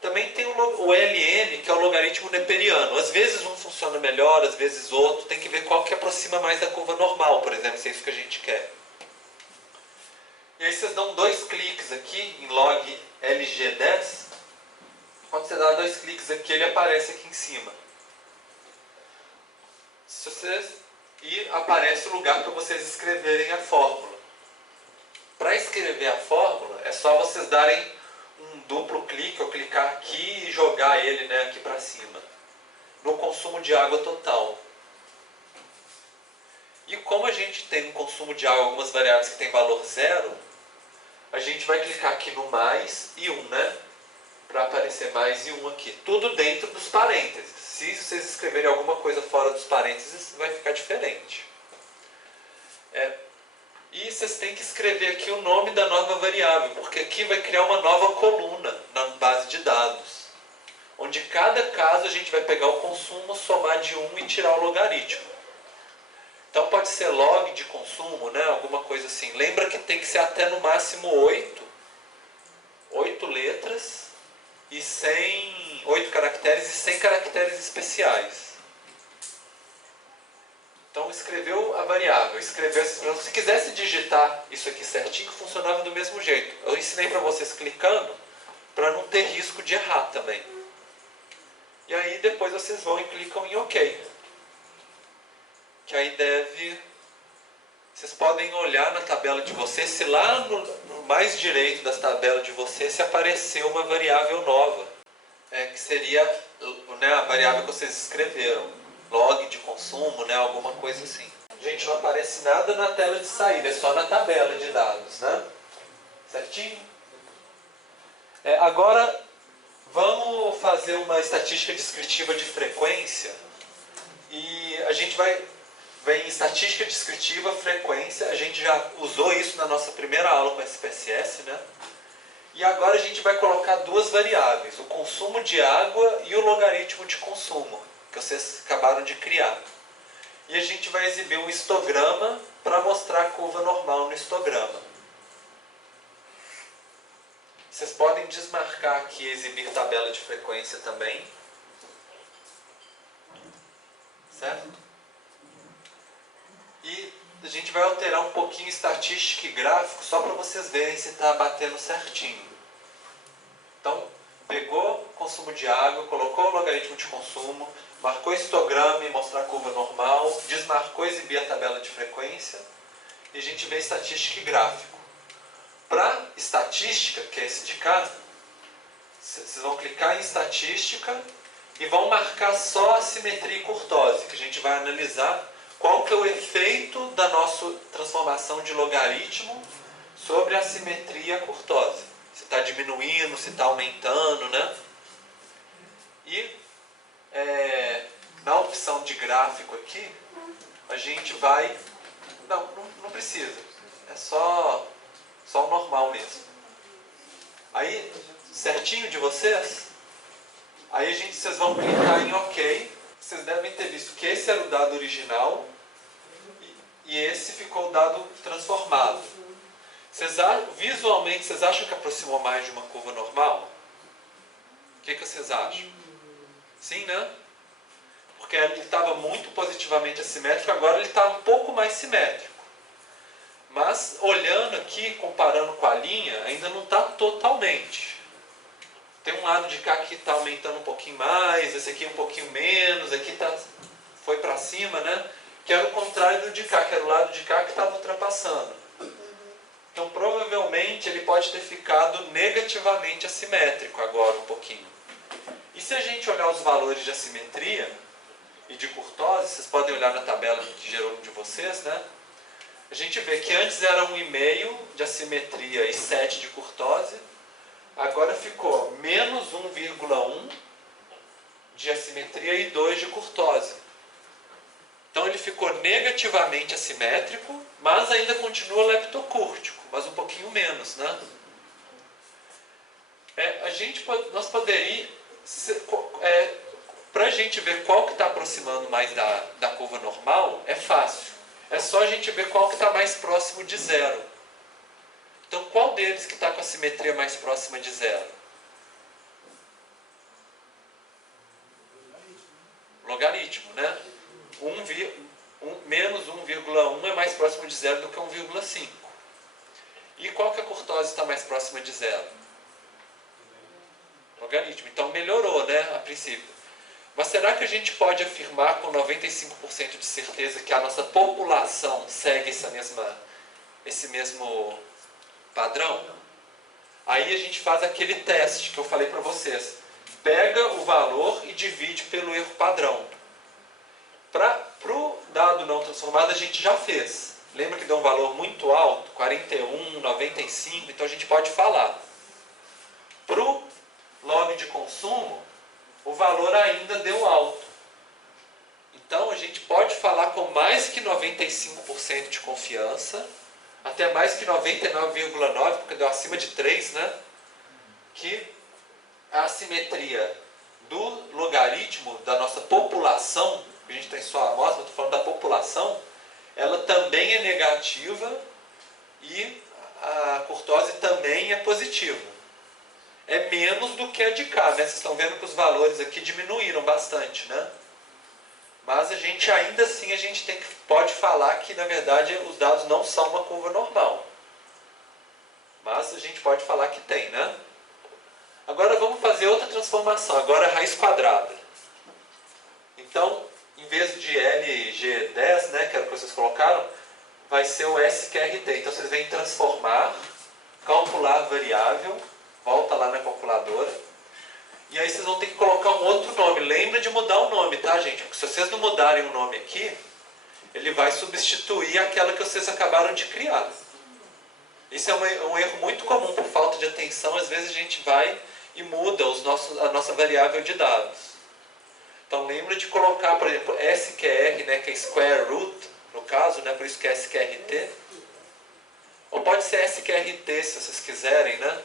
Também tem o ln, que é o logaritmo neperiano. Às vezes um funciona melhor, às vezes outro. Tem que ver qual que aproxima mais da curva normal, por exemplo, se é isso que a gente quer. E aí vocês dão 2 cliques aqui em log LG10. Quando você dá 2 cliques aqui, ele aparece aqui em cima. E aparece o lugar para vocês escreverem a fórmula. Para escrever a fórmula, é só vocês darem um duplo clique, ou clicar aqui e jogar ele, né, aqui para cima. No consumo de água total. E como a gente tem no consumo de água algumas variáveis que tem valor 0, a gente vai clicar aqui no mais e 1, né? Para aparecer mais e 1 aqui. Tudo dentro dos parênteses. Se vocês escreverem alguma coisa fora dos parênteses, vai ficar diferente. E vocês têm que escrever aqui o nome da nova variável, porque aqui vai criar uma nova coluna na base de dados, onde cada caso a gente vai pegar o consumo, somar de 1 e tirar o logaritmo. Então pode ser log de consumo, né? Alguma coisa assim. Lembra que tem que ser até no máximo 8 letras e 8 caracteres e 100 caracteres especiais. Então escreveu a variável, escreveu essa expressão. Se quisesse digitar isso aqui certinho, funcionava do mesmo jeito. Eu ensinei para vocês clicando, para não ter risco de errar também. E aí depois vocês vão e clicam em OK. Que aí vocês podem olhar na tabela de vocês, se lá no mais direito das tabelas de vocês se apareceu uma variável nova, que seria, né, a variável que vocês escreveram. Log de consumo, né, alguma coisa assim. Gente, não aparece nada na tela de saída, é só na tabela de dados, né? Certinho? Agora, vamos fazer uma estatística descritiva de frequência. E a gente vai em estatística descritiva, frequência. A gente já usou isso na nossa primeira aula com SPSS, né? E agora a gente vai colocar duas variáveis, o consumo de água e o logaritmo de consumo, que vocês acabaram de criar. E a gente vai exibir um histograma para mostrar a curva normal no histograma. Vocês podem desmarcar aqui e exibir tabela de frequência também. Certo? E a gente vai alterar um pouquinho estatística e gráfico só para vocês verem se está batendo certinho. Então, pegou consumo de água, colocou o logaritmo de consumo, marcou histograma e mostrar a curva normal, desmarcou e exibir a tabela de frequência, e a gente vê estatística e gráfico. Para estatística, que é esse de cá, vocês vão clicar em estatística e vão marcar só a simetria e curtose, que a gente vai analisar qual que é o efeito da nossa transformação de logaritmo sobre a simetria e a curtose. Se está diminuindo, se está aumentando, né? E na opção de gráfico aqui, a gente vai... Não precisa. É só o normal mesmo. Aí, certinho de vocês, aí vocês vão clicar em OK. Vocês devem ter visto que esse era o dado original e esse ficou o dado transformado. Visualmente, vocês acham que aproximou mais de uma curva normal? O que vocês acham? Sim, né? Porque ele estava muito positivamente assimétrico, agora ele está um pouco mais simétrico. Mas, olhando aqui, comparando com a linha, ainda não está totalmente. Tem um lado de cá que está aumentando um pouquinho mais, esse aqui um pouquinho menos, aqui foi para cima, né? Que era o contrário do de cá, que era o lado de cá que estava ultrapassando. Então, provavelmente, ele pode ter ficado negativamente assimétrico agora um pouquinho. E se a gente olhar os valores de assimetria e de curtose, vocês podem olhar na tabela que gerou de vocês, né? A gente vê que antes era 1,5 de assimetria e 7 de curtose, agora ficou menos 1,1 de assimetria e 2 de curtose. Então ele ficou negativamente assimétrico, mas ainda continua leptocúrtico, mas um pouquinho menos, né? Nós poderíamos, para a gente ver qual que está aproximando mais da curva normal, é fácil. É só a gente ver qual que está mais próximo de zero. Então qual deles que está com a simetria mais próxima de zero? Logaritmo, né? Menos 1,1 é mais próximo de zero do que 1,5. E qual que a curtose está mais próxima de zero? Logaritmo. Então melhorou, né, a princípio. Mas será que a gente pode afirmar com 95% de certeza que a nossa população segue esse mesmo padrão? Aí a gente faz aquele teste que eu falei para vocês. Pega o valor e divide pelo erro padrão. Para o dado não transformado a gente já fez. Lembra que deu um valor muito alto? 41, 95, então a gente pode falar. Para o log de consumo, o valor ainda deu alto. Então a gente pode falar com mais que 95% de confiança até mais que 99,9, porque deu acima de 3, né? Que a assimetria do logaritmo da nossa população, que a gente tem só a amostra, estou falando da população, ela também é negativa e a curtose também é positiva. É menos do que a de cá, né? Vocês estão vendo que os valores aqui diminuíram bastante, né? Mas a gente ainda assim pode falar que na verdade os dados não são uma curva normal. Mas a gente pode falar que tem, né? Agora vamos fazer outra transformação, agora a raiz quadrada. Então, em vez de LG10, né, que era o que vocês colocaram, vai ser o SQRT. Então vocês vêm transformar, calcular variável, volta lá na calculadora. E aí vocês vão ter que colocar um outro nome. Lembra de mudar o nome, tá, gente? Porque se vocês não mudarem o nome aqui, ele vai substituir aquela que vocês acabaram de criar. Isso é um erro muito comum por falta de atenção. Às vezes a gente vai e muda a nossa variável de dados. Então lembra de colocar, por exemplo, SQR, né, que é Square Root, no caso, né, por isso que é SQRT. Ou pode ser SQRT, se vocês quiserem, né?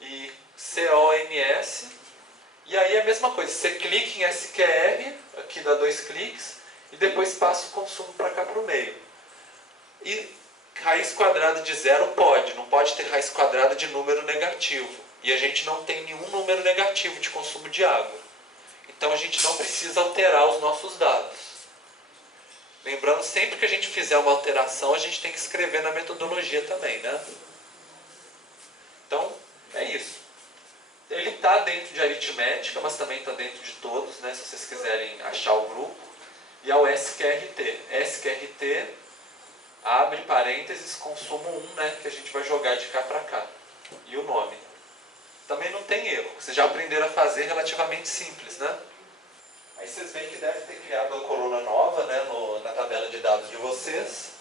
E CONS. E aí é a mesma coisa, você clica em SQR, aqui dá 2 cliques, e depois passa o consumo para cá para o meio. E raiz quadrada de zero não pode ter raiz quadrada de número negativo. E a gente não tem nenhum número negativo de consumo de água. Então a gente não precisa alterar os nossos dados. Lembrando, sempre que a gente fizer uma alteração, a gente tem que escrever na metodologia também, né? Então, é isso. Ele está dentro de aritmética, mas também está dentro de todos, né? Se vocês quiserem achar o grupo. E é o SQRT. SQRT, abre parênteses, consumo 1, né? Que a gente vai jogar de cá para cá. E o nome. Também não tem erro. Vocês já aprenderam a fazer relativamente simples, né? Aí vocês veem que deve ter criado uma coluna nova, né, na tabela de dados de vocês.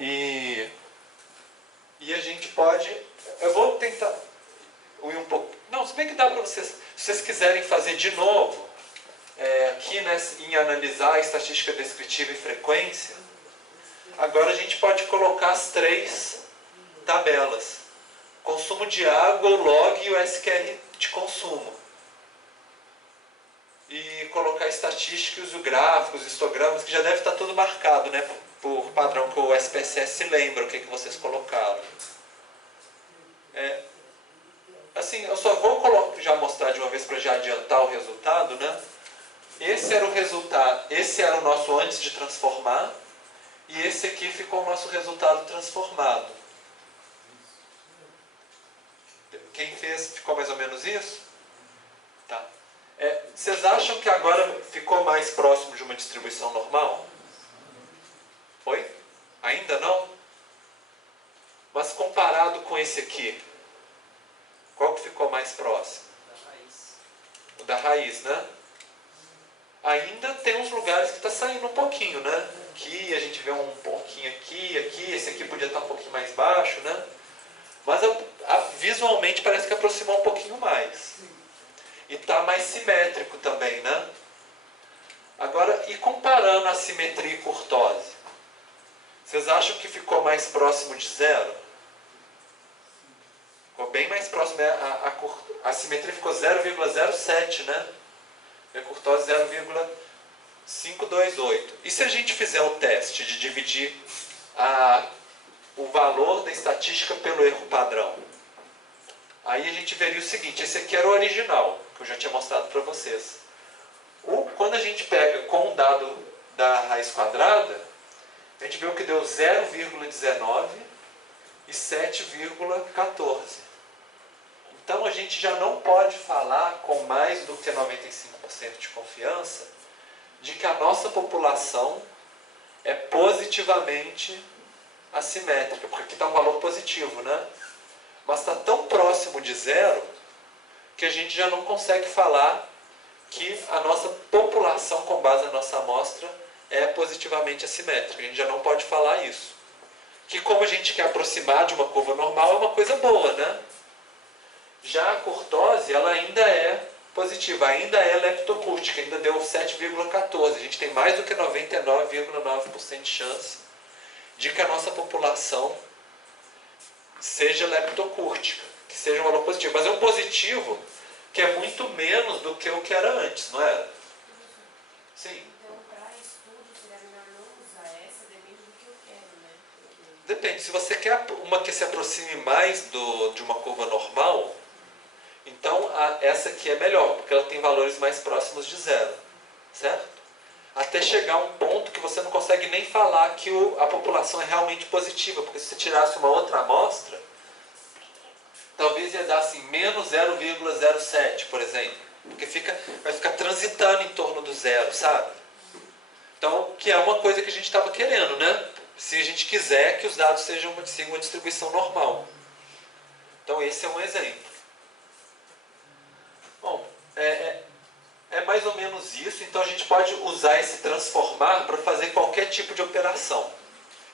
E a gente pode... Eu vou tentar ir um pouco... Não, se bem que dá para vocês... Se vocês quiserem fazer de novo, aqui, né, em analisar a estatística descritiva e frequência, agora a gente pode colocar as 3 tabelas. Consumo de água, o log e o SQR de consumo. E colocar estatísticas, o gráfico, os histogramas, que já deve estar tudo marcado, né? Por padrão que o SPSS lembra o que vocês colocaram. Assim, eu só vou já mostrar de uma vez para já adiantar o resultado, né? Esse era o resultado, esse era o nosso antes de transformar, e esse aqui ficou o nosso resultado transformado. Quem fez, ficou mais ou menos isso? Tá. Vocês acham que agora ficou mais próximo de uma distribuição normal? Oi? Ainda não? Mas comparado com esse aqui, qual que ficou mais próximo? Da raiz. O da raiz, né? Ainda tem uns lugares que está saindo um pouquinho, né? Aqui a gente vê um pouquinho aqui, esse aqui podia estar um pouquinho mais baixo, né? Mas visualmente parece que aproximou um pouquinho mais. E está mais simétrico também, né? Agora, e comparando a simetria e curtose? Vocês acham que ficou mais próximo de zero? Ficou bem mais próximo. A simetria ficou 0,07, né? E a curtose 0,528. E se a gente fizer o teste de dividir o valor da estatística pelo erro padrão? Aí a gente veria o seguinte, esse aqui era o original, que eu já tinha mostrado para vocês. Quando a gente pega com o dado da raiz quadrada, a gente viu que deu 0,19 e 7,14. Então a gente já não pode falar com mais do que 95% de confiança de que a nossa população é positivamente assimétrica, porque aqui está um valor positivo, né? Mas está tão próximo de zero que a gente já não consegue falar que a nossa população, com base na nossa amostra, é positivamente assimétrica. A gente já não pode falar isso. Que como a gente quer aproximar de uma curva normal, é uma coisa boa, né? Já a curtose, ela ainda é positiva, ainda é leptocústica, ainda deu 7,14. A gente tem mais do que 99,9% de chance de que a nossa população seja leptocúrtica, que seja um valor positivo. Mas é um positivo que é muito menos do que o que era antes, não era? Sim. Então, para estudo, seria melhor não usar essa, depende do que eu quero, né? Depende. Se você quer uma que se aproxime mais de uma curva normal, então essa aqui é melhor, porque ela tem valores mais próximos de zero, certo? Até chegar a um ponto que você não consegue nem falar que a população é realmente positiva, porque se você tirasse uma outra amostra, talvez ia dar assim, menos 0,07, por exemplo, porque vai ficar transitando em torno do zero, sabe? Então, que é uma coisa que a gente estava querendo, né? Se a gente quiser que os dados sigam uma distribuição normal. Então, esse é um exemplo. Bom, é mais ou menos isso, então a gente pode usar esse transformar para fazer qualquer tipo de operação.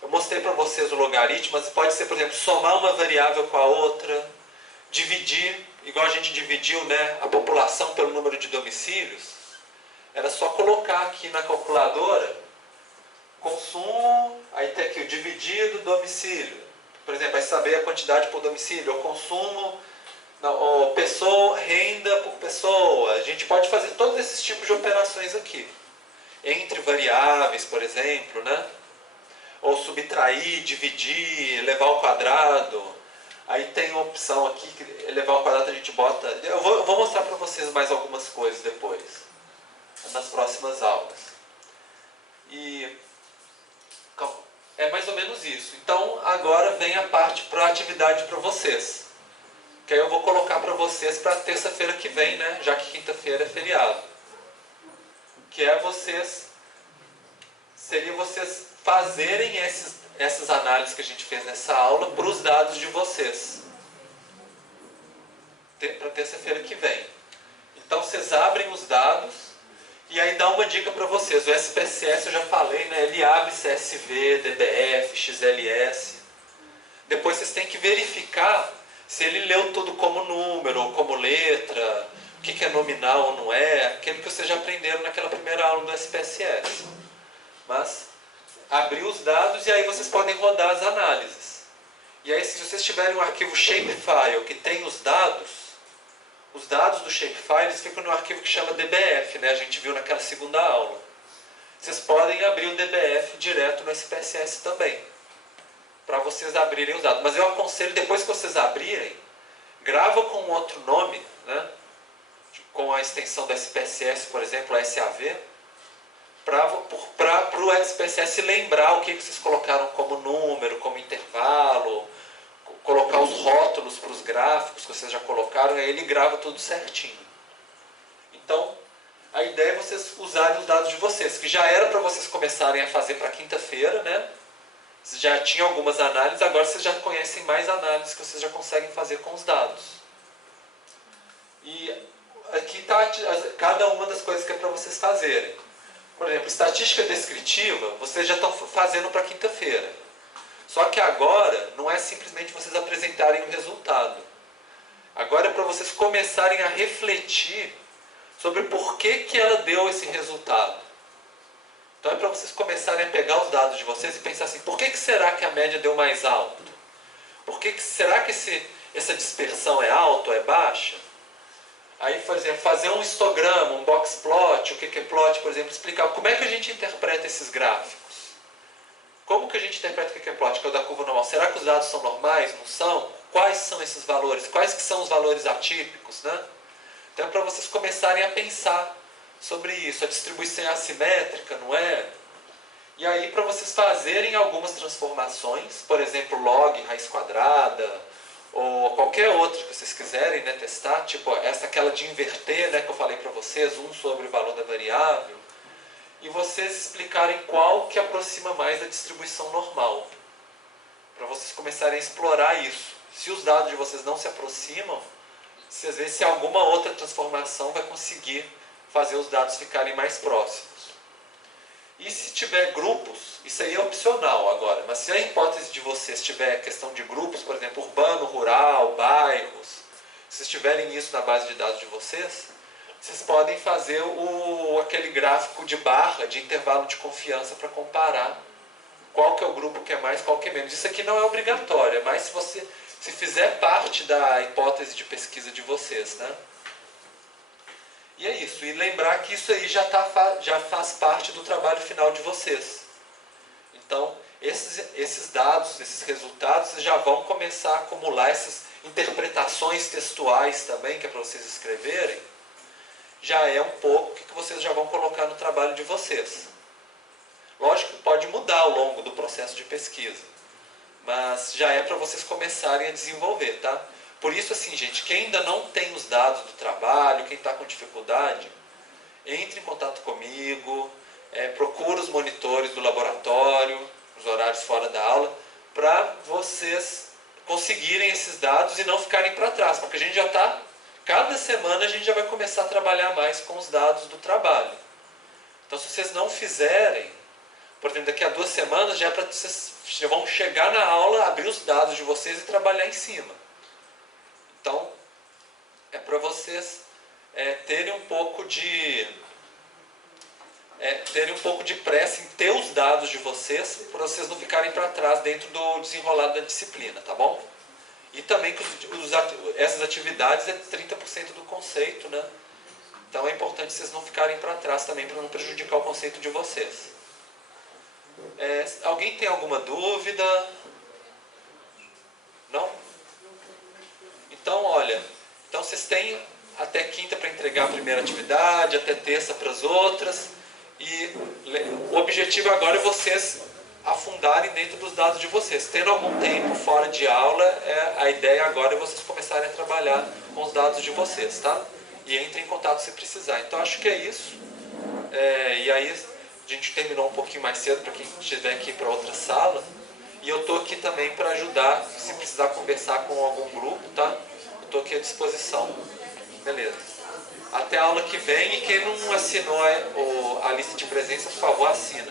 Eu mostrei para vocês o logaritmo, mas pode ser, por exemplo, somar uma variável com a outra, dividir, igual a gente dividiu, né, a população pelo número de domicílios. Era só colocar aqui na calculadora consumo, aí tem aqui o dividido domicílio. Por exemplo, aí saber a quantidade por domicílio, ou consumo, ou pessoa, renda por pessoa. A gente pode fazer todos esses tipos de operações aqui. Entre variáveis, por exemplo, né? Ou subtrair, dividir, elevar ao quadrado. Aí tem uma opção aqui, que elevar ao quadrado a gente bota... Eu vou mostrar para vocês mais algumas coisas depois, nas próximas aulas. E é mais ou menos isso. Então, agora vem a parte para a atividade para vocês. Que aí eu vou colocar para vocês para terça-feira que vem, né? Já que quinta-feira é feriado. Que é seria vocês fazerem essas análises que a gente fez nessa aula para os dados de vocês. Para terça-feira que vem. Então, vocês abrem os dados e aí dá uma dica para vocês. O SPSS, eu já falei, né? Ele abre CSV, DBF, XLS. Depois vocês têm que verificar se ele leu tudo como número ou como letra, o que é nominal ou não é, aquilo que vocês já aprenderam naquela primeira aula do SPSS. Mas abrir os dados e aí vocês podem rodar as análises. E aí, se vocês tiverem um arquivo shapefile que tem os dados do shapefile eles ficam no arquivo que chama DBF, né? A gente viu naquela segunda aula. Vocês podem abrir o DBF direto no SPSS também, para vocês abrirem os dados. Mas eu aconselho, depois que vocês abrirem, grava com outro nome, né? Com a extensão do SPSS, por exemplo, a SAV, para o SPSS lembrar o que vocês colocaram como número, como intervalo, colocar os rótulos para os gráficos que vocês já colocaram, e aí ele grava tudo certinho. Então, a ideia é vocês usarem os dados de vocês, que já era para vocês começarem a fazer para quinta-feira, né? Vocês já tinham algumas análises, agora vocês já conhecem mais análises que vocês já conseguem fazer com os dados. E aqui está cada uma das coisas que é para vocês fazerem. Por exemplo, estatística descritiva, vocês já estão fazendo para quinta-feira. Só que agora não é simplesmente vocês apresentarem o resultado. Agora é para vocês começarem a refletir sobre por que ela deu esse resultado. Então é para vocês começarem a pegar os dados de vocês e pensar assim, por que será que a média deu mais alto? Será que essa dispersão é alta ou é baixa? Aí, por exemplo, fazer um histograma, um box plot, o que é plot, por exemplo, explicar como é que a gente interpreta esses gráficos. Como que a gente interpreta o que é plot, que é o da curva normal? Será que os dados são normais? Não são? Quais são esses valores? Quais que são os valores atípicos, né? Então é para vocês começarem a pensar sobre isso. A distribuição é assimétrica, não é? E aí para vocês fazerem algumas transformações, por exemplo, log, raiz quadrada, ou qualquer outra que vocês quiserem, né, testar, tipo aquela de inverter, né, que eu falei para vocês, 1 sobre o valor da variável, e vocês explicarem qual que aproxima mais da distribuição normal, para vocês começarem a explorar isso. Se os dados de vocês não se aproximam, vocês veem se alguma outra transformação vai conseguir fazer os dados ficarem mais próximos. E se tiver grupos, isso aí é opcional agora, mas se a hipótese de vocês tiver questão de grupos, por exemplo, urbano, rural, bairros, se vocês tiverem isso na base de dados de vocês podem fazer aquele gráfico de barra, de intervalo de confiança para comparar qual que é o grupo que é mais, qual que é menos. Isso aqui não é obrigatório, mas se você se fizer parte da hipótese de pesquisa de vocês, né? E é isso. E lembrar que isso aí já faz parte do trabalho final de vocês. Então, esses dados, esses resultados, vocês já vão começar a acumular essas interpretações textuais também, que é para vocês escreverem. Já é um pouco que vocês já vão colocar no trabalho de vocês. Lógico que pode mudar ao longo do processo de pesquisa, mas já é para vocês começarem a desenvolver, tá? Por isso, assim, gente, quem ainda não tem os dados do trabalho, quem está com dificuldade, entre em contato comigo, procura os monitores do laboratório, os horários fora da aula, para vocês conseguirem esses dados e não ficarem para trás, porque a gente já está, cada semana a gente já vai começar a trabalhar mais com os dados do trabalho. Então, se vocês não fizerem, por exemplo, daqui a 2 semanas já, vocês já vão chegar na aula, abrir os dados de vocês e trabalhar em cima. Então, é para vocês terem um pouco de pressa em ter os dados de vocês, para vocês não ficarem para trás dentro do desenrolar da disciplina, tá bom? E também que essas atividades é 30% do conceito, né? Então é importante vocês não ficarem para trás também, para não prejudicar o conceito de vocês. Alguém tem alguma dúvida? Não? Então, olha, então vocês têm até quinta para entregar a primeira atividade, até terça para as outras, e o objetivo agora é vocês afundarem dentro dos dados de vocês. Tendo algum tempo fora de aula, a ideia agora é vocês começarem a trabalhar com os dados de vocês, tá? E entrem em contato se precisar. Então, acho que é isso. E aí, a gente terminou um pouquinho mais cedo para quem estiver aqui para outra sala. E eu estou aqui também para ajudar, se precisar conversar com algum grupo, tá? Eu estou aqui à disposição. Beleza. Até a aula que vem, e quem não assinou a lista de presença, por favor, assina.